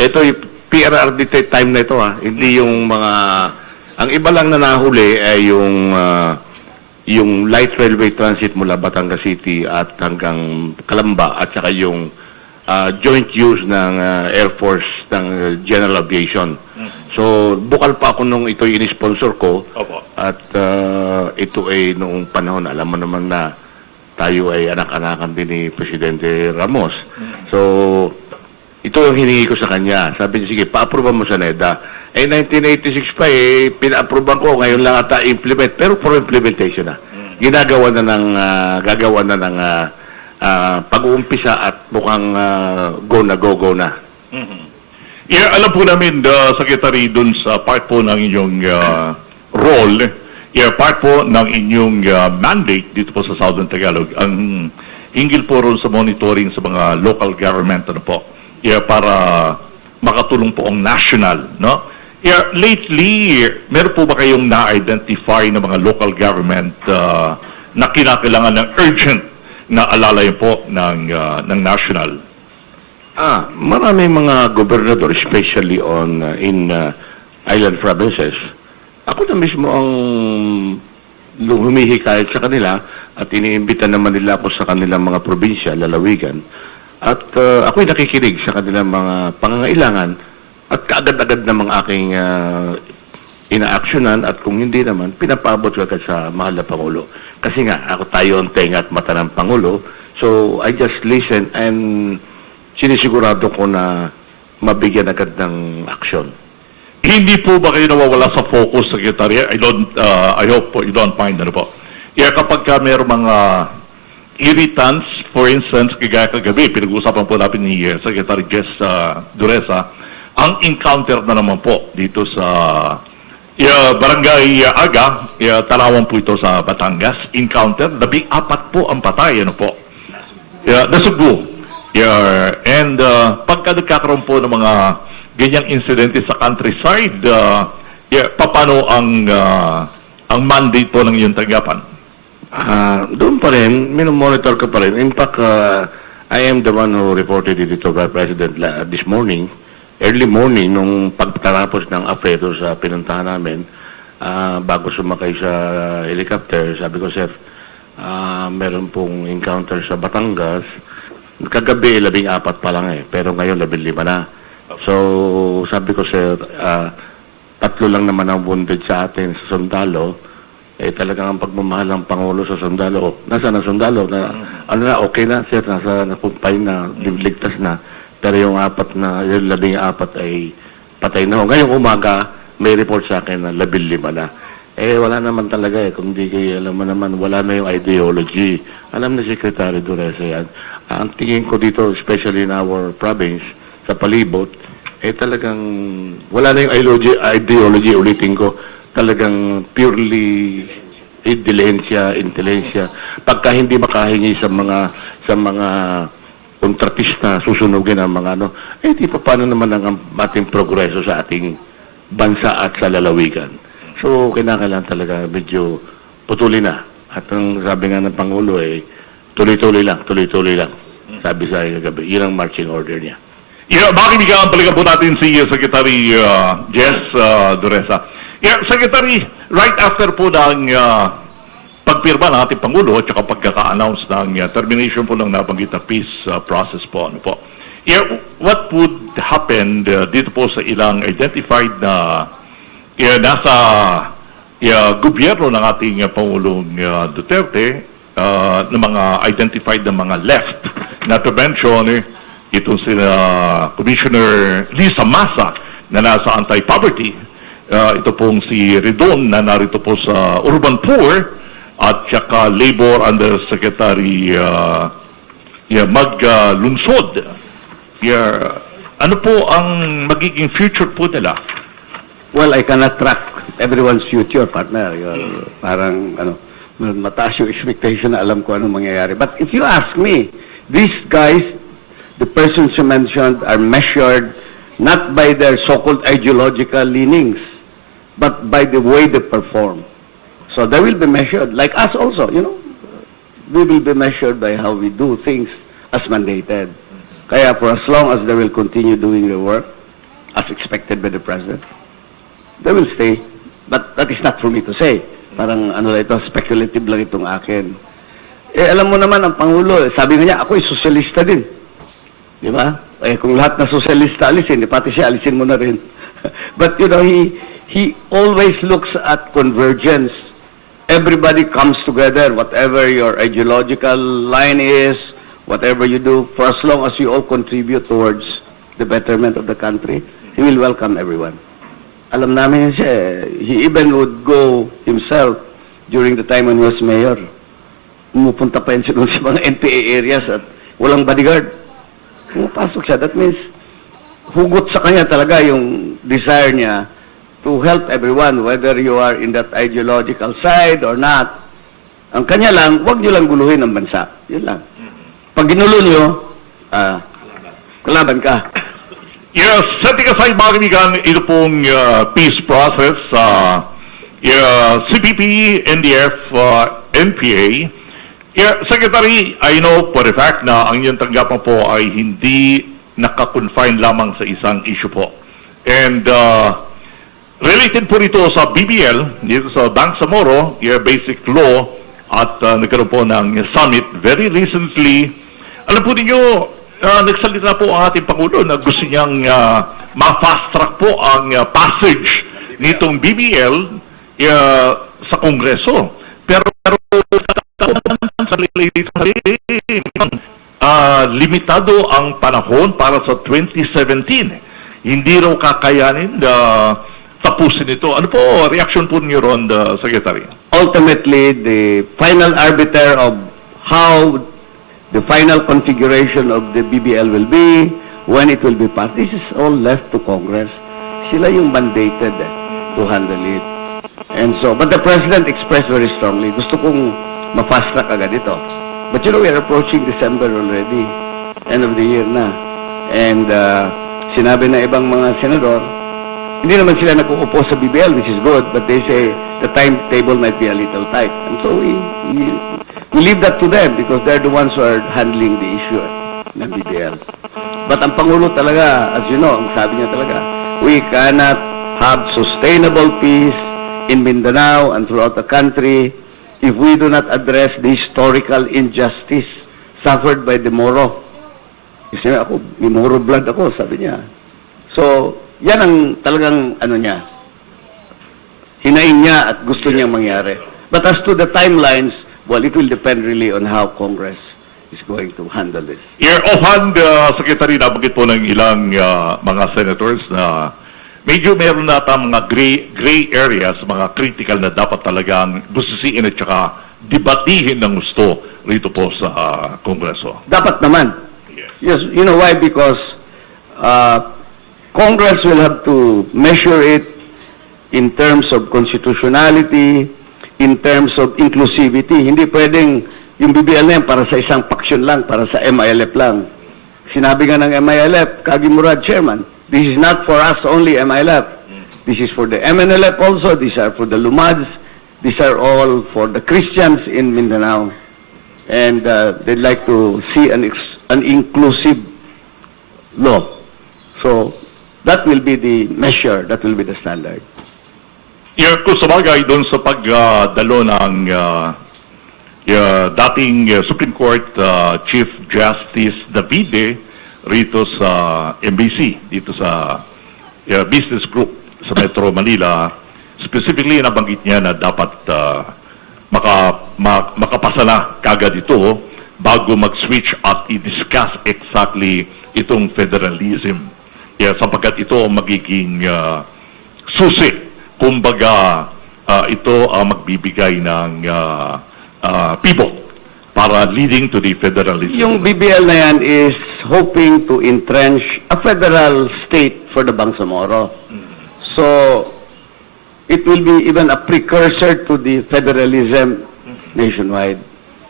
Ito, yung PRRD time na ito Hindi yung mga... Ang iba lang na nahuli ay yung light railway transit mula Batangas City at hanggang Calamba at saka yung joint use ng Air Force ng General Aviation. So, bukal pa ako nung ito ini-sponsor ko. Opo. At ito ay noong panahon, alam mo naman na tayo ay anak-anakan din ni Presidente Ramos. So, ito yung hiningi ko sa kanya. Sabi niya, sige, pa-aproban mo sa NEDA. 1986 pa pina-aproban ko, ngayon lang ata implement. Pero for implementation na. Gagawa na ng pag-uumpisa at mukhang go na. Alam po namin, Secretary, dun sa part po ng inyong role, part po ng inyong mandate dito po sa Southern Tagalog, ang hinggil po ron sa monitoring sa mga local government, para makatulong po ang national, no? Lately, meron po ba kayong na-identify na mga local government na kinakailangan ng urgent na alalayan po ng national? Maraming mga gobernador, especially in island provinces. Ako na mismo ang humihikayat sa kanila at iniimbita naman nila ako sa kanilang mga probinsya, lalawigan. At ako'y nakikinig sa kanilang mga pangangailangan at kaagad-agad namang aking ina-actionan at kung hindi naman, pinapaabot ko agad sa mahal na Pangulo. Kasi nga, ako tayo ang tenga at mata ng Pangulo. So, I just listen and sinisigurado ko na mabigyan agad ng aksyon. Hindi po ba kayo nawawala sa focus, Secretary? I hope po you don't mind, kapag ka mayroong mga irritants, for instance, kagaya kagabi, pinag-uusapan po natin ni Secretary Jess Dureza, ang encounter na naman po dito sa Barangay Aga, Talawan po ito sa Batangas. Encounter, 14 po ang patay, Nasugbo. And pagka nagkakaroon po ng mga ganyang insidente sa countryside, paano ang mandate po ng iyong tanggapan? Doon pa rin, minomonitor ko pa rin. In fact, I am the one who reported it to the President this morning, early morning, nung pagtatapos ng affair sa pinuntahan namin, bago sumakay sa helicopter, sabi ko, Sir, meron pong encounter sa Batangas. Kagabi, 14 pa lang pero ngayon 15 na. So, sabi ko, Sir, 3 lang naman ang wounded sa atin sa sundalo. Talagang ang pagmamahal ng Pangulo sa sundalo. Nasaan ang sundalo? Okay na, Sir, nakumpay na, ligtas na. Pero yung 14 ay patay na. Ngayong umaga, may report sa akin na 15 na. Wala naman talaga kung di kayo alam mo naman, wala na yung ideology. Alam na Secretary Dureza yan. Ang tingin ko dito, especially in our province, sa palibot, talagang wala na yung ideology, ulitin ko, talagang purely intelligensya. Pagka hindi makahingi sa mga kontratista, susunugin ang mga di pa paano naman ang ating progreso sa ating bansa at sa lalawigan. So, kinakailangan talaga medyo putulin na. At ang sabi nga ng Pangulo tuloy-tuloy lang. Sabi sa akin kagabi. Yun ang marching order niya. Bakit balikan po natin si Secretary Jess Dureza. Secretary, right after po ng pagpirma ng ating Pangulo at saka pagkaka-announce ng termination po ng nabanggit na peace process po, what would happen dito po sa ilang identified na nasa gobyerno ng ating Pangulong Duterte ng mga identified na mga left. Not to mention, itong sila Commissioner Lisa Massa na nasa anti-poverty. Ito pong si Redon na narito po sa Urban Poor at saka Labor Undersecretary Maglunsod. Ano po ang magiging future po nila? Well, I cannot track everyone's future, partner. Parang, mataas yung expectation na alam ko anong mangyayari. But if you ask me, these guys, the persons you mentioned, are measured not by their so-called ideological leanings, but by the way they perform. So they will be measured, like us also, we will be measured by how we do things as mandated. Kaya for as long as they will continue doing their work, as expected by the President, they will stay. But that is not for me to say. Parang ito, speculative lang itong akin. Alam mo naman, ang Pangulo, sabi niya, ako'y sosyalista din. Di ba? Kung lahat na sosyalista alisin, pati siya alisin mo na rin. But, he always looks at convergence. Everybody comes together, whatever your ideological line is, whatever you do, for as long as you all contribute towards the betterment of the country, he will welcome everyone. Alam namin siya, he even would go himself during the time when he was mayor. Pumupunta pa yun siya sa mga NPA areas at walang bodyguard. Pumapasok siya. That means, hugot sa kanya talaga yung desire niya to help everyone, whether you are in that ideological side or not. Ang kanya lang, huwag niyo lang guluhin ang bansa. Yun lang. Pag ginulo niyo, kalaban ka. Yes, setting aside mga kaibigan, ito pong peace process sa CPP, NDF, NPA. Secretary, I know for a fact na ang iyong tanggapan po ay hindi nakakonfine lamang sa isang issue po. And related po rito sa BBL, dito sa Bangsamoro, basic law, at nagkaroon po ng summit very recently. Alam po ninyo, nagsalita po ang ating Pangulo na gusto niyang ma-fast track po ang passage nitong BBL sa Kongreso. Pero limitado ang panahon para sa 2017. Hindi raw kakayanin tapusin ito. Ano po reaction po niyo ron, Secretary? Ultimately, the final arbiter of how the final configuration of the BBL will be, when it will be passed, this is all left to Congress. Sila yung mandated to handle it. And so, but the President expressed very strongly, gusto kong ma-fast track agad ito. But we are approaching December already. End of the year na. And sinabi na ibang mga senador, hindi naman sila nag-uupo sa BBL, which is good, but they say the timetable might be a little tight. And so we leave that to them because they're the ones who are handling the issue ng BBL. But ang Pangulo talaga, as you know, ang sabi niya talaga, we cannot have sustainable peace in Mindanao and throughout the country if we do not address the historical injustice suffered by the Moro. Kasi ako, may Moro blood ako, sabi niya. So, yan ang talagang niya, hinaing niya at gusto niyang mangyari. But as to the timelines, well, it will depend really on how Congress is going to handle this. Offhand, Secretary, nabanggit po ng ilang mga senators na medyo meron na mga gray areas, mga critical na dapat talagang busisiin at saka debatihin ng gusto rito po sa Kongreso. Dapat naman. Yes, you know why? Because Congress will have to measure it in terms of constitutionality, in terms of inclusivity. Hindi pwedeng yung BBL na yan para sa isang faction lang, para sa MILF lang. Sinabi nga ng MILF, Kagi Murad, Chairman, this is not for us only, MILF. This is for the MNLF also, these are for the Lumads, these are all for the Christians in Mindanao. And they'd like to see an inclusive law. So, that will be the measure, that will be the standard. Kung sabagay doon sa pagdalo ng dating Supreme Court Chief Justice Davide rito sa MBC, dito sa business group sa Metro Manila, specifically nabanggit niya na dapat makapasa na kagad ito bago mag-switch at i-discuss exactly itong federalism. Kaya sapagkat ito ang magiging susi, kumbaga ito ang magbibigay ng pivot para leading to the federalism. Yung BBL na yan is hoping to entrench a federal state for the Bangsamoro. So, it will be even a precursor to the federalism nationwide.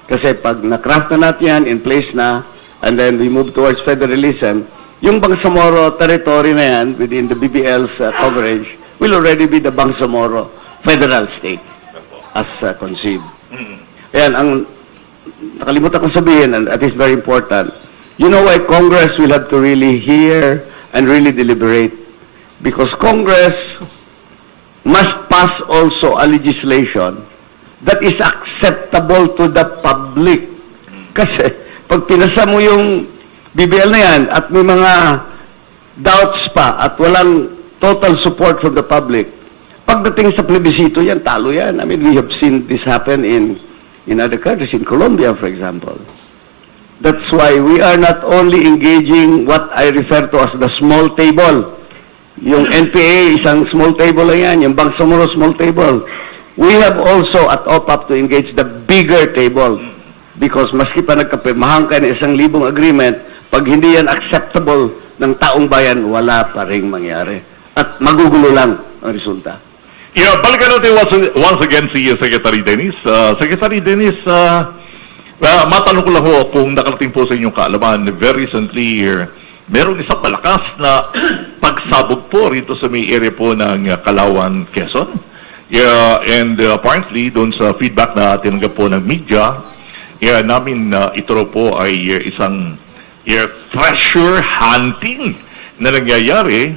Kasi pag na-craft na natin yan, in place na, and then we move towards federalism, yung Bangsamoro territory na yan, within the BBL's coverage, will already be the Bangsamoro federal state as conceived. Ayan, ang nakalimutan kong sabihin, and that is very important, you know why Congress will have to really hear and really deliberate? Because Congress must pass also a legislation that is acceptable to the public. Kasi pag pinasa mo yung BBL na yan at may mga doubts pa at walang total support from the public, pagdating sa plebisito yan, talo yan. I mean, we have seen this happen in other countries, in Colombia, for example. That's why we are not only engaging what I refer to as the small table. Yung NPA, isang small table lang yan. Yung Bangsamoro, small table. We have also at OPAP to engage the bigger table. Because maski pa nagkapirmahan kayo ng 1,000 agreement, pag hindi yan acceptable ng taong bayan, wala pa rin mangyari. At magugulo lang ang resulta. Yeah, balikan natin once again si Secretary Dennis. Secretary Dennis, matanong ko lang ho kung nakarating po sa inyong kaalaman, very recently, meron isang malakas na pagsabog po rito sa may area po ng Calauan, Quezon. Yeah, and apparently, doon sa feedback na tinanggap po ng media, namin ito po ay isang treasure hunting na nangyayari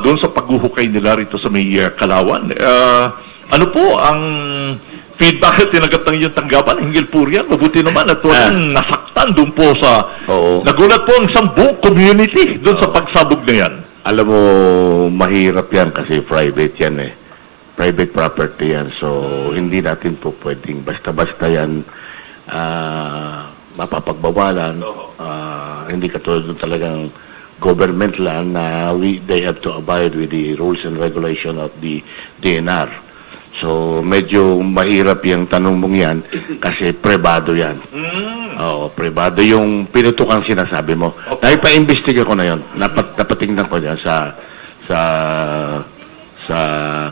doon sa paghuhukay nila rito sa may Calauan. Ano po ang feedback na tinanggap ng iyong tanggapan? Hinggil po riyan. Mabuti naman at walang nasaktan doon po sa... Nagulat po ang isang buong community doon sa pagsabog na yan. Alam mo, mahirap yan kasi private yan eh. Private property yan. So, hindi natin po pwedeng basta-basta yan mapapagbawalan. Hindi katulad ng talagang government land na they have to abide with the rules and regulation of the DNR. So, medyo mahirap yung tanong mong yan kasi privado yan. Oo, privado yung pinutukang sinasabi mo. Dahil pa-imbestiga ko na yun. Napatingnan ko yan sa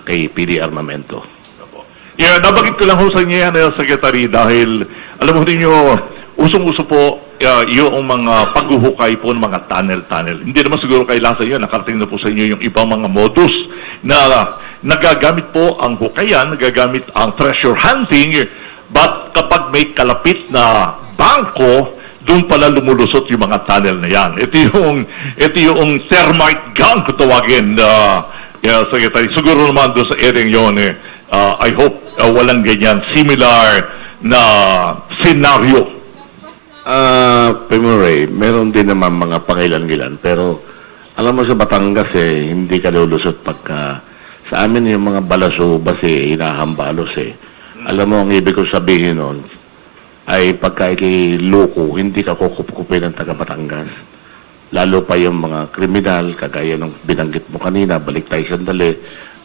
kay PD Armamento. Yeah, nabagit ko lang ho sa inyo yan, Secretary, dahil alam mo ninyo, usong-uso po yung mga paghuhukay po ng mga tunnel-tunnel. Hindi naman siguro kailangan sa inyo, nakarating na po sa inyo yung ibang mga modus na nagagamit po ang hukayan, nagagamit ang treasure hunting, but kapag may kalapit na bangko, doon pala lumulusot yung mga tunnel na yan. Ito yung thermite gun kung tawagin, Secretary. Siguro naman doon sa area yun, I hope walang ganyan similar na senaryo. Primary, meron din naman mga pangilan-gilan, pero alam mo sa Batangas hindi ka lulusot pagka sa amin yung mga balasubas hinahambalos Alam mo, ang ibig ko sabihin nun ay pagka loko, hindi ka kukupin ng taga Batangas. Lalo pa yung mga kriminal, kagaya ng binanggit mo kanina, balik tayo sandali,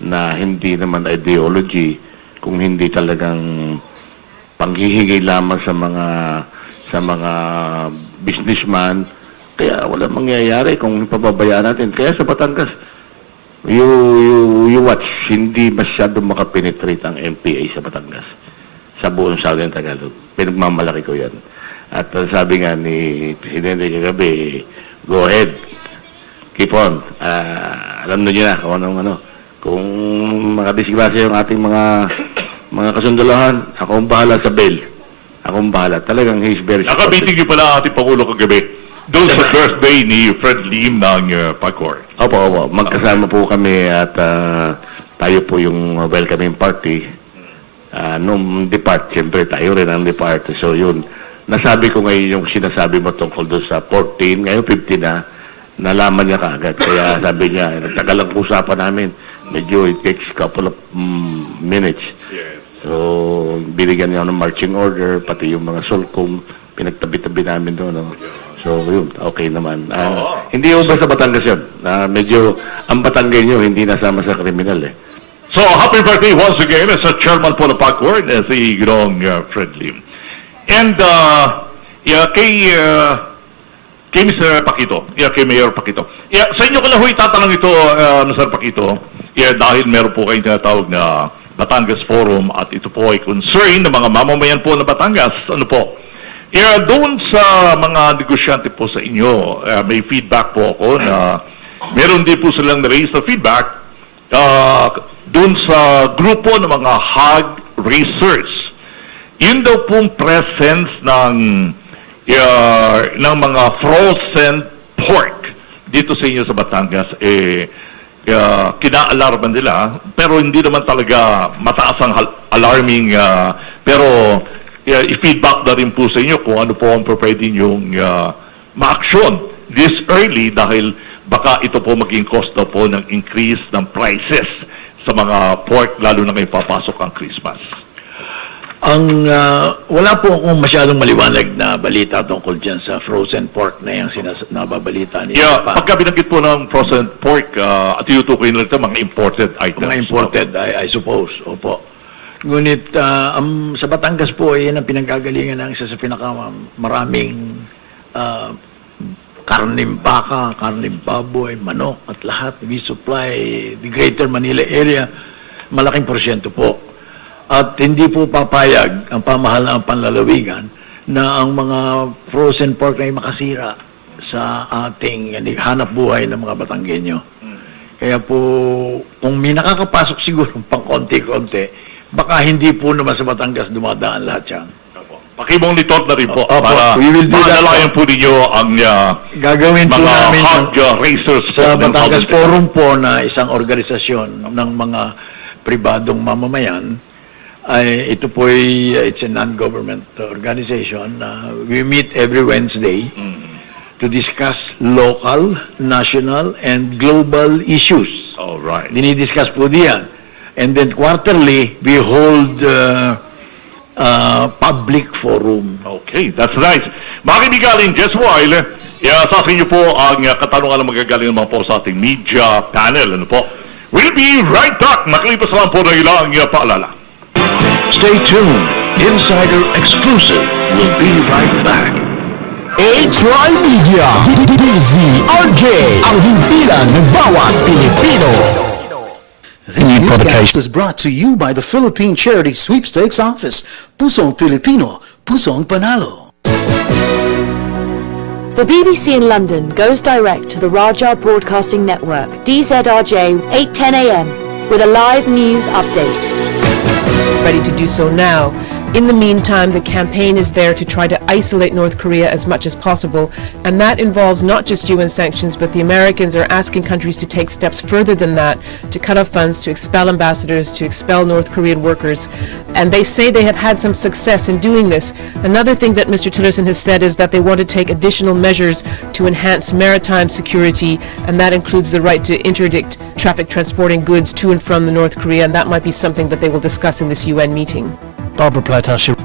na hindi naman ideology, kung hindi talagang panghihigay lamang sa mga businessman, kaya wala mangyayari kung pababayaan natin. Kaya sa Batangas, you watch, hindi masyado makapenetrate ang MPA sa Batangas, sa buong Southern Tagalog. Pinagmamalaki ko yan. At sabi nga ni Presidente kagabi, go ahead, keep on. Alam nyo na kung anong kung makadisgrasya yung ating mga kasundalahan, ako ang bahala sa bail. Ako ang bahala. Talagang he's very supportive. Nakabiting niyo pala ang ating Pangulo kagabi doon sa birthday ni Fred Lim ng PAGCOR. Opo. Magkasama po kami at tayo po yung welcoming party. Nung depart, siyempre tayo rin ang depart. So yun, nasabi ko ngayon yung sinasabi mo tungkol doon sa 14, ngayon 15 na, nalaman niya kaagad. Kaya sabi niya, nagtagal ang usapan namin. medyo it takes couple of minutes. Yes. So, binigyan niya ng marching order, pati yung mga sulcom, pinagtabi-tabi namin doon. No? So, yun, okay naman. Hindi yung basta Batangas yun. Medyo, ang Batanggenyo hindi nasama sa kriminal eh. So, happy birthday once again as a chairman po ng PACORD, si Ginoong Fred Lim. And kay Mr. Paquito, kay Mayor Paquito. Sa inyo ko lang ho itatanong ito, Mr. Paquito, dahil meron po kayong tinatawag na Batangas Forum at ito po ay concern ng mga mamamayan po na Batangas. Ano po? Doon sa mga negosyante po sa inyo, may feedback po ako na meron din po silang na-raise na feedback doon sa grupo ng mga hog racers. Yun daw pong presence ng mga frozen pork dito sa inyo sa Batangas, kinaalarman nila, pero hindi naman talaga mataas ang alarming, pero i-feedback na rin po sa inyo kung ano po ang pwede yung ma-action this early dahil baka ito po maging cost na po ng increase ng prices sa mga pork, lalo na ngayong papasok ang Christmas. Wala po akong masyadong maliwanag na balita tungkol dyan sa frozen pork na yung nababalita niya. Pagka binanggit po ng frozen pork, at tinutukoy na ito mga imported items. Mga imported, I suppose. Opo. Ngunit sa Batangas po, yan ang pinanggagalingan ng isa sa pinakamaraming karning baka, karning baboy, manok at lahat. We supply the Greater Manila area. Malaking porsyento po. At hindi po papayag ang pamahalaan panlalawigan na ang mga frozen pork ay makasira sa ating hanap buhay ng mga Batanggenyo. Kaya po, kung may nakakapasok siguro pang konti-konti, baka hindi po naman sa Batangas dumadaan lahat yan. Pakimonitor na rin po para maalalayan po ninyo ang gagawin po mga namin hog racers sa Batangas Forum po na isang organisasyon ng mga pribadong mamamayan. Ito po it's a non-government organization. We meet every Wednesday to discuss local, national, and global issues. All right. Dinidiscuss po diyan. And then quarterly, we hold public forum. Okay, that's nice. Makikigaling just while, sa akin niyo po ang katanungan na magagaling naman po sa ating media panel. Ano po? We'll be right back. Makalipas lang po na ilang paalala. Stay tuned. Insider Exclusive will be right back. H.Y. Media, DZRJ, ang himpilan ng bawat Pilipino. This newscast is brought to you by the Philippine Charity Sweepstakes Office. Pusong Pilipino, Pusong Panalo. The BBC in London goes direct to the Raja Broadcasting Network, DZRJ, 8:10 a.m. with a live news update. Ready to do so now. In the meantime, the campaign is there to try to isolate North Korea as much as possible, and that involves not just UN sanctions, but the Americans are asking countries to take steps further than that, to cut off funds, to expel ambassadors, to expel North Korean workers, and they say they have had some success in doing this. Another thing that Mr. Tillerson has said is that they want to take additional measures to enhance maritime security, and that includes the right to interdict traffic transporting goods to and from the North Korea, and that might be something that they will discuss in this UN meeting. Barbara Platasha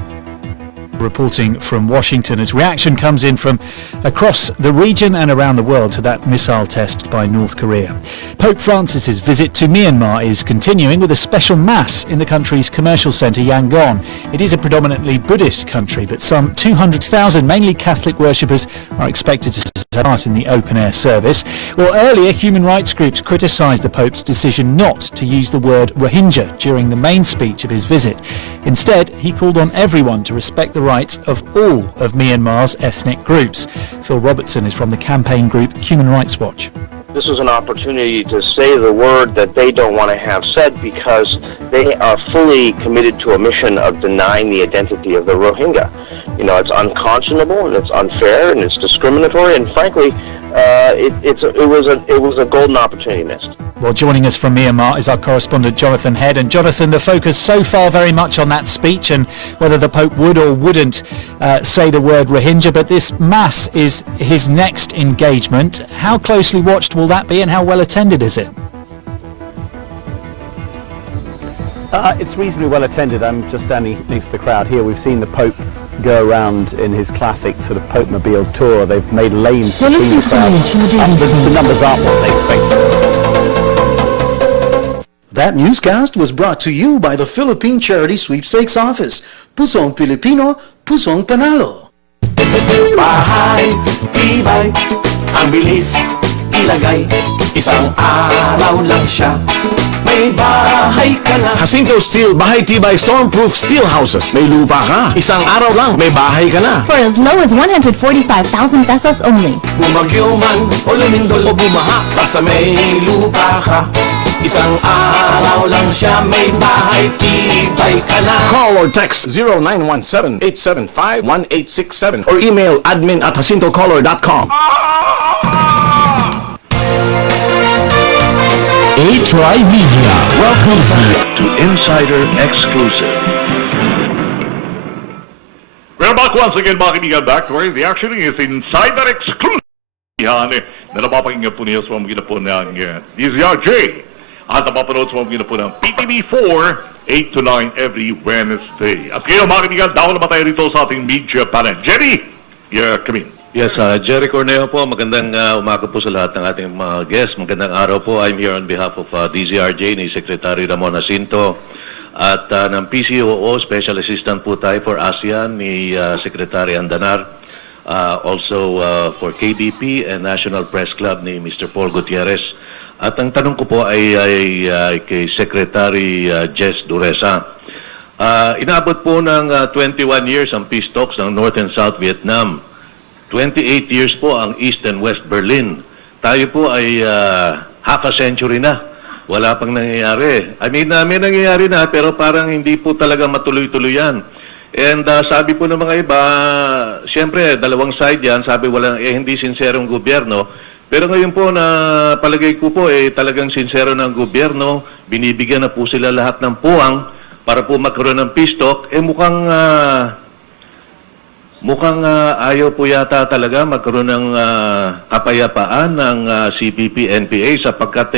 reporting from Washington as reaction comes in from across the region and around the world to that missile test by North Korea. Pope Francis's visit to Myanmar is continuing with a special mass in the country's commercial centre Yangon. It is a predominantly Buddhist country, but some 200,000 mainly Catholic worshippers are expected to take part in the open-air service. Well, earlier human rights groups criticised the Pope's decision not to use the word Rohingya during the main speech of his visit. Instead, he called on everyone to respect the rights of all of Myanmar's ethnic groups. Phil Robertson is from the campaign group Human Rights Watch. This was an opportunity to say the word that they don't want to have said because they are fully committed to a mission of denying the identity of the Rohingya. You know, it's unconscionable and it's unfair and it's discriminatory, and frankly, it was a golden opportunity missed. Well, joining us from Myanmar is our correspondent Jonathan Head. And Jonathan, the focus so far very much on that speech and whether the Pope would or wouldn't say the word Rohingya, but this mass is his next engagement. How closely watched will that be and how well attended is it? It's reasonably well attended. I'm just standing next to the crowd here. We've seen the Pope go around in his classic sort of Pope-mobile tour. They've made lanes between the crowd. The numbers aren't what they expected. That newscast was brought to you by the Philippine Charity Sweepstakes Office. Pusong Pilipino, Pusong Panalo. Bahay, tibay, ang bilis ilagay. Isang araw lang siya, may bahay ka na. Jacinto Steel Bahay Tibay Stormproof Steel Houses. May lupa ka, isang araw lang, may bahay ka na. For as low as 145,000 pesos only. Bumagyo man o lumindol o bumaha, basta may lupa ka. Isang araw lang siya, may bahay tibay ka na. Call or text 0917-875-1867 or email admin@jacintocolor.com. A-Try Media welcomes you to Insider Exclusive. We're back once again, mga kaibigan, back to where the action is Insider Exclusive. Yan, na napapakinggan po niya sa mga po ng DZRJ at napapanood sa mga po ng PTV4, 8 to 9 every Wednesday. At kayo, mga kaibigan, dahil naman tayo rito sa ating media panel. Jerry, come in. Yes, Jerry Corneo po. Magandang umaga po sa lahat ng ating mga guests. Magandang araw po. I'm here on behalf of DZRJ ni Secretary Ramon Jacinto at ng PCOO, Special Assistant po tayo for ASEAN ni Secretary Andanar. Also for KDP and National Press Club ni Mr. Paul Gutierrez. At ang tanong ko po ay kay Secretary Jess Duresa. Inabot po ng 21 years ang peace talks ng North and South Vietnam. 28 years po ang East and West Berlin. Tayo po ay half a century na. Wala pang nangyayari. I mean, may nangyayari na pero parang hindi po talaga matuloy-tuloy yan. And sabi po ng mga iba, siyempre, dalawang side yan. Sabi hindi sinserong gobyerno. Pero ngayon po na palagay ko po talagang sincero ng gobyerno, binibigyan na po sila lahat ng puwang para po magkaroon ng peace talk. Mukhang ayaw po yata talaga magkaroon ng kapayapaan ng CPP-NPA sapagkat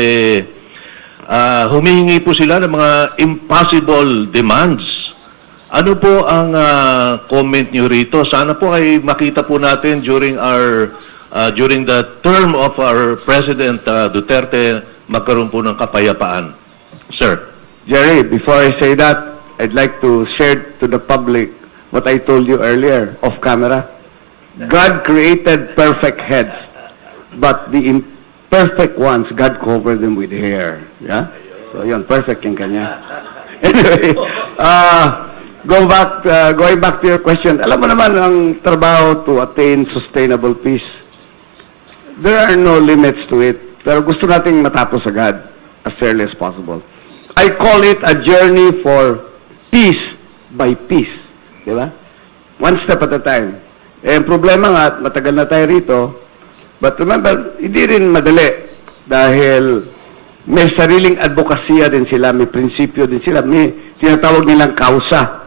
humihingi po sila ng mga impossible demands. Ano po ang comment nyo rito? Sana po ay makita po natin during the term of our President Duterte magkaroon po ng kapayapaan. Sir. Jerry, before I say that, I'd like to share to the public what I told you earlier, off camera. God created perfect heads, but the imperfect ones, God covered them with hair. Yeah? So yun, perfect yung kanya. Anyway, going back to your question, alam mo naman ang trabaho to attain sustainable peace. There are no limits to it, pero gusto nating matapos agad as early as possible. I call it a journey for peace by peace. Diba? One step at a time. Ang problema nga, matagal na tayo rito, but remember, hindi rin madali dahil may sariling advokasya din sila, may prinsipyo din sila, may tinatawag nilang kausa.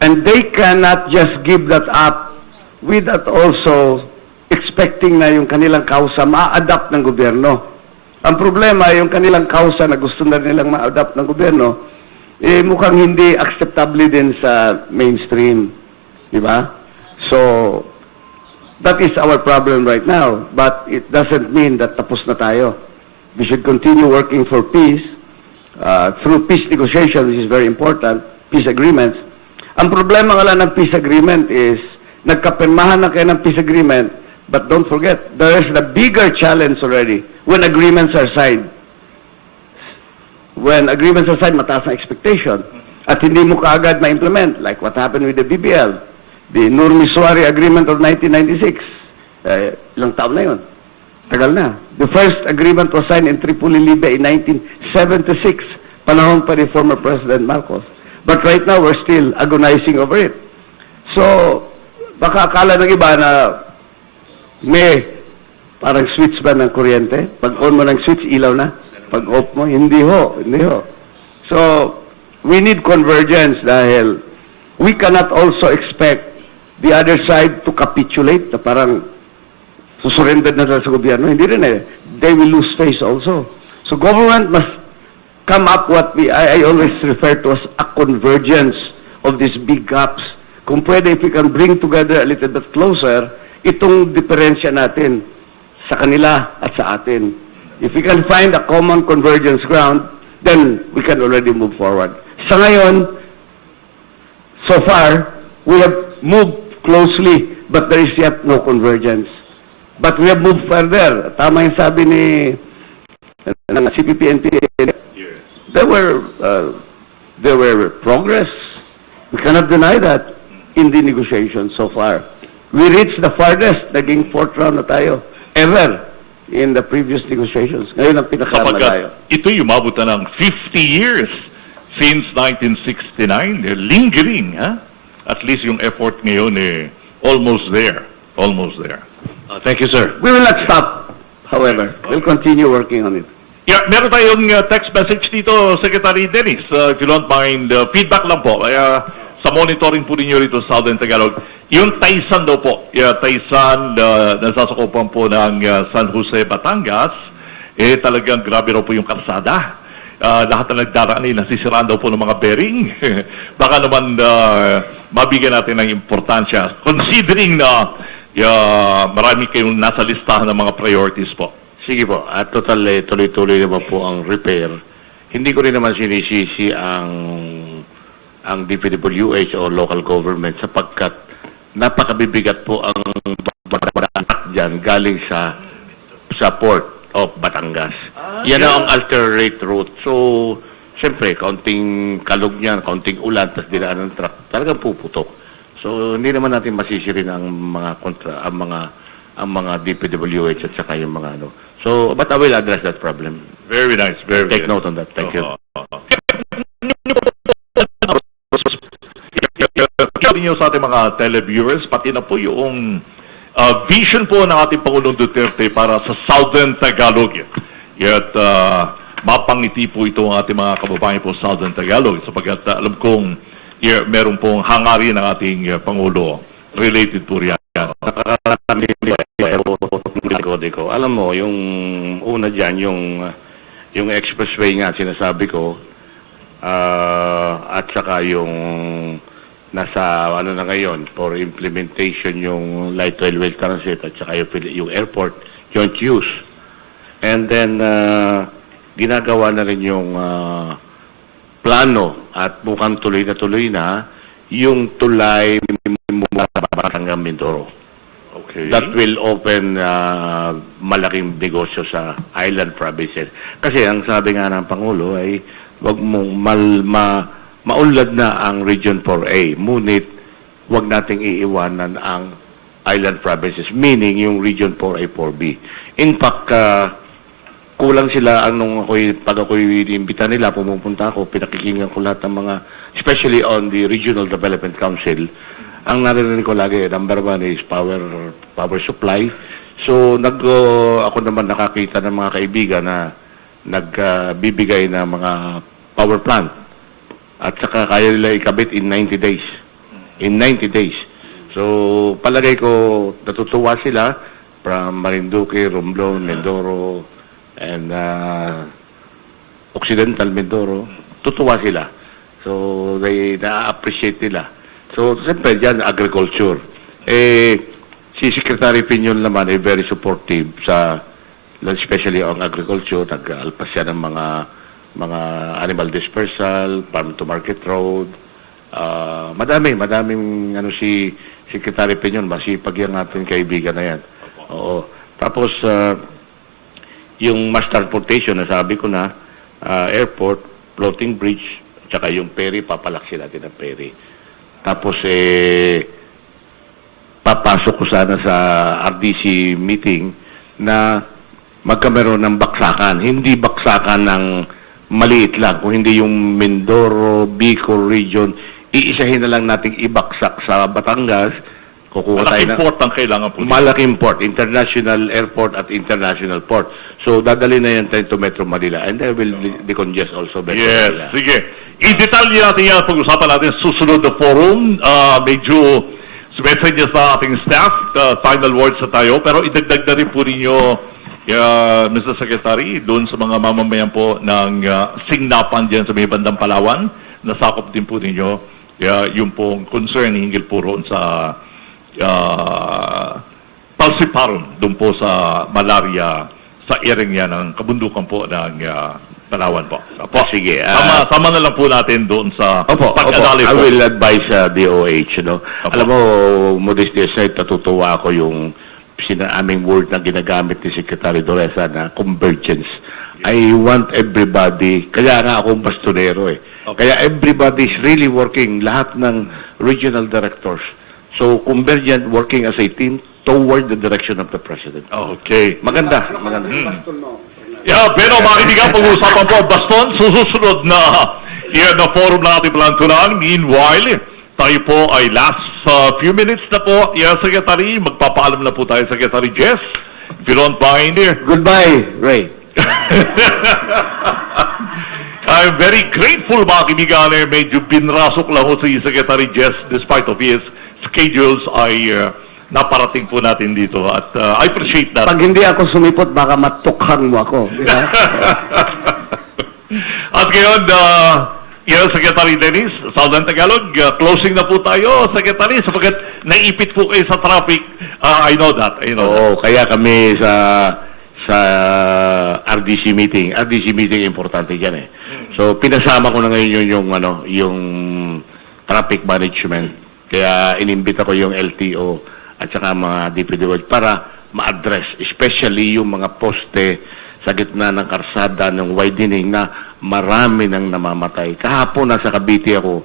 And they cannot just give that up without also expecting na yung kanilang kausa ma-adapt ng gobyerno. Ang problema, yung kanilang kausa na gusto na nilang ma-adapt ng gobyerno, mukhang hindi acceptable din sa mainstream. Diba? So, that is our problem right now. But it doesn't mean that tapos na tayo. We should continue working for peace through peace negotiations, which is very important, peace agreements. Ang problema nga lang ng peace agreement is, nagkapirmahan na kayo ng peace agreement, but don't forget, there is the bigger challenge already when agreements are signed. When agreements are signed, mataas ang expectation. At hindi mo kaagad ma-implement, like what happened with the BBL, the Nur-Miswari Agreement of 1996. Ilang taon na yun. Tagal na. The first agreement was signed in Tripoli, Libya in 1976, panahon pa ni former President Marcos. But right now, we're still agonizing over it. So, baka akala ng iba na may parang switch ba ng kuryente? Pag on mo ng switch, ilaw na. Pag off mo, hindi ho. So, we need convergence dahil we cannot also expect the other side to capitulate na parang susurrender na sa gobyerno. Hindi rin eh. They will lose face also. So, government must come up what I always refer to as a convergence of these big gaps. Kung pwede, if we can bring together a little bit closer, itong diferensya natin sa kanila at sa atin. If we can find a common convergence ground, then we can already move forward. Sa ngayon, so far, we have moved closely, but there is yet no convergence. But we have moved further. Tama yung sabi ni CPP-NP. There were progress. We cannot deny that in the negotiations so far. We reached the farthest, naging fourth round na tayo, ever in the previous negotiations. Ngayon ang pinakamalayo. Ito'y umabot na ng 50 years since 1969. Lingering, ha? At least yung effort ngayon almost there. Almost there. Thank you, sir. We will not stop, however. We'll continue working on it. Yeah, meron tayong text message dito, Secretary Dennis. If you don't mind, feedback lang po. Sa monitoring po ninyo rito sa Southern Tagalog. Yung Taysan daw po, Taysan, nasasakupan po ng San Jose, Batangas, talagang grabe raw po yung kalsada. Lahat na nagdaraan nasisiraan daw po ng mga bearing. Baka naman mabigyan natin ng importansya. Considering na marami kayong nasa listahan ng mga priorities po. Sige po, at tuloy-tuloy naman po ang repair. Hindi ko rin naman sinisisi ang DPWH o local government sapagkat napakabibigat po ang barang dyan galing sa port of Batangas. Yan ang alternate route. So, siyempre, kaunting kalog niyan, kaunting ulan, tapos dinaan ng truck, talagang puputok. So, hindi naman natin masisirin ang mga DPWH at saka yung mga ano. So, but I will address that problem. Very nice, very Take note on that. Thank you. Niyo sa ating mga televiewers, pati na po yung vision po ng ating Pangulong Duterte para sa Southern Tagalog. At mapangiti po ito ang ating mga kababayan po sa Southern Tagalog sapagkat alam kong meron pong hangarin ng ating Pangulo related po riyan. Alam mo, yung una dyan, yung expressway nga sinasabi ko, at saka yung nasa ano na ngayon for implementation yung light railway transit at saka yung airport joint use. And then ginagawa na rin yung plano at mukhang tuloy na yung tulay hanggang Mindoro. Okay. That will open malaking negosyo sa island provinces. Kasi ang sabi nga ng Pangulo ay wag mong maunlad na ang Region 4A, ngunit wag nating iiwanan ang island provinces, meaning yung Region 4A, 4B. In fact, kulang sila pag ako'y inimbita nila, pumupunta ako, pinakikinggan ko lahat ng mga, especially on the Regional Development Council, ang narinig ko lagi, number one is power supply. So, ako naman nakakita ng mga kaibigan na nagbibigay ng mga power plant. At saka kaya nila ikabit in 90 days. In 90 days. So, palagay ko, natutuwa sila from Marinduque, Romblon, Mindoro, and Occidental Mindoro. Tutuwa sila. So, they na-appreciate nila. So, siyempre, dyan, agriculture. Si Secretary Piñon naman ay very supportive especially on agriculture. Nag-alpas siya ng mga animal dispersal, farm to market road. Madaming si Secretary Piñon, masipag yung ating kaibigan na yan. Oo. Tapos, yung mass transportation, nasabi ko na, airport, floating bridge, tsaka yung ferry, papalaksi natin ang ferry. Tapos, papasok ko sana sa RDC meeting na magkameron ng baksakan. Hindi baksakan ng maliit lang, kung hindi yung Mindoro, Bicol region, iisahin na lang nating ibaksak sa Batangas. Kukuha tayo na. Malaking port ang kailangan po. Malaking port, international airport at international port. So, dadali na yan tayo to Metro Manila and they will decongest also Metro Manila. Yes, sige. I-detalye natin yan, pag-usapan natin susunod na forum. Medyo messages sa ating staff, final words na tayo, pero idagdag na rin po ninyo Mr. Secretary, doon sa mga mamamayan po ng Singnapan diyan sa may bandang Palawan, nasakop din po ninyo yung pong concern hinggil po roon sa Palsiparon, doon po sa malaria sa area ng kabundukan po ng Palawan po. Opo, sige. Sama na lang po natin doon sa pag-adali I po. will advise DOH, no? Alam mo, modesty aside, natutuwa ako yung aming word na ginagamit ni Secretary Doresa na convergence. I want everybody, kaya nga akong bastonero eh. Kaya everybody is really working, lahat ng regional directors. So, convergent, working as a team toward the direction of the President. Okay. Maganda. Pero makinig pag-uusapan po, Baston, susunod na forum na ating pelantunan. Meanwhile, tayo po ay last few minutes na po. Secretary, magpapaalam na po tayo, Secretary Jess. If you don't mind. Goodbye, Ray. I'm very grateful, mga kaibigan. Medyo binrasok lang ho si Secretary Jess despite of his schedules ay naparating po natin dito at I appreciate that. Pag hindi ako sumipot, baka matukhan mo ako. At ngayon, Secretary Dennis, Southern Tagalog, closing na po tayo, Secretary, sapagkat naipit po kayo sa traffic. I know that. Kaya kami sa RDC meeting. RDC meeting importante diyan eh. So pinasama ko na ngayon yung traffic management. Kaya inimbita ko yung LTO at saka mga DPWH para ma-address, especially yung mga poste sa gitna ng karsada, ng widening na marami nang namamatay. Kahapon nasa Cavite ako,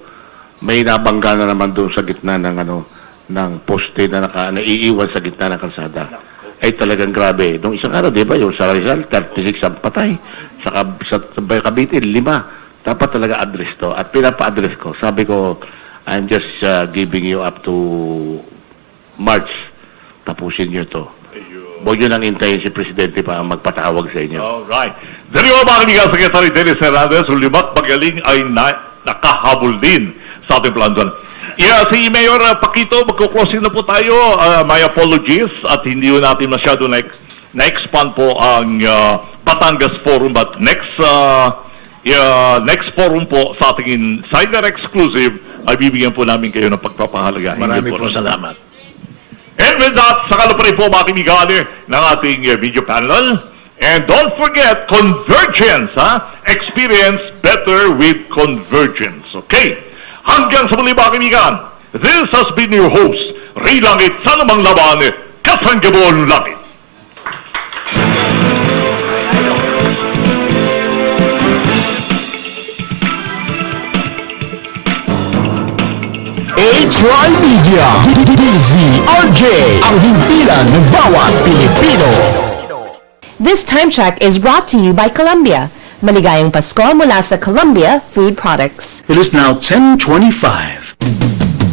may nabangga na naman doon sa gitna ng poste na naiiwan sa gitna ng karsada. Ay talagang grabe. Nung isang araw, di ba, yung sa Rizal, 36 ang patay. Sa Cavite, 5. Dapat talaga address to. At pinapa-address ko. Sabi ko, I'm just giving you up to March. Tapusin nyo to. Huwag nyo nang intayin si Presidente pa ang magpatawag sa inyo. Alright. Dali mo mga kanigang Secretary Dennis Hernandez, ulimat magaling ay nakahabol din sa ating pelantunan. Si Mayor Paquito, magkuklosing na po tayo. My apologies at hindi natin masyado na-expand po ang Batangas Forum, but next forum po sa ating Insider Exclusive ay bibigyan po namin kayo ng pagpapahalaga. Marami po salamat. And with that, sakalo pa rin po mga kaibigan ng ating video panel. And don't forget, convergence, experience better with convergence. Okay? Hanggang sa muli mga kaibigan, this has been your host, Ray Langit, sa namang laban, Kasanggabon Langit. HY Media, DZRJ, ang himpilan ng bawat Pilipino. This time check is brought to you by Colombia. Maligayang Pasko mula sa Colombia Food Products. It is now 10:25.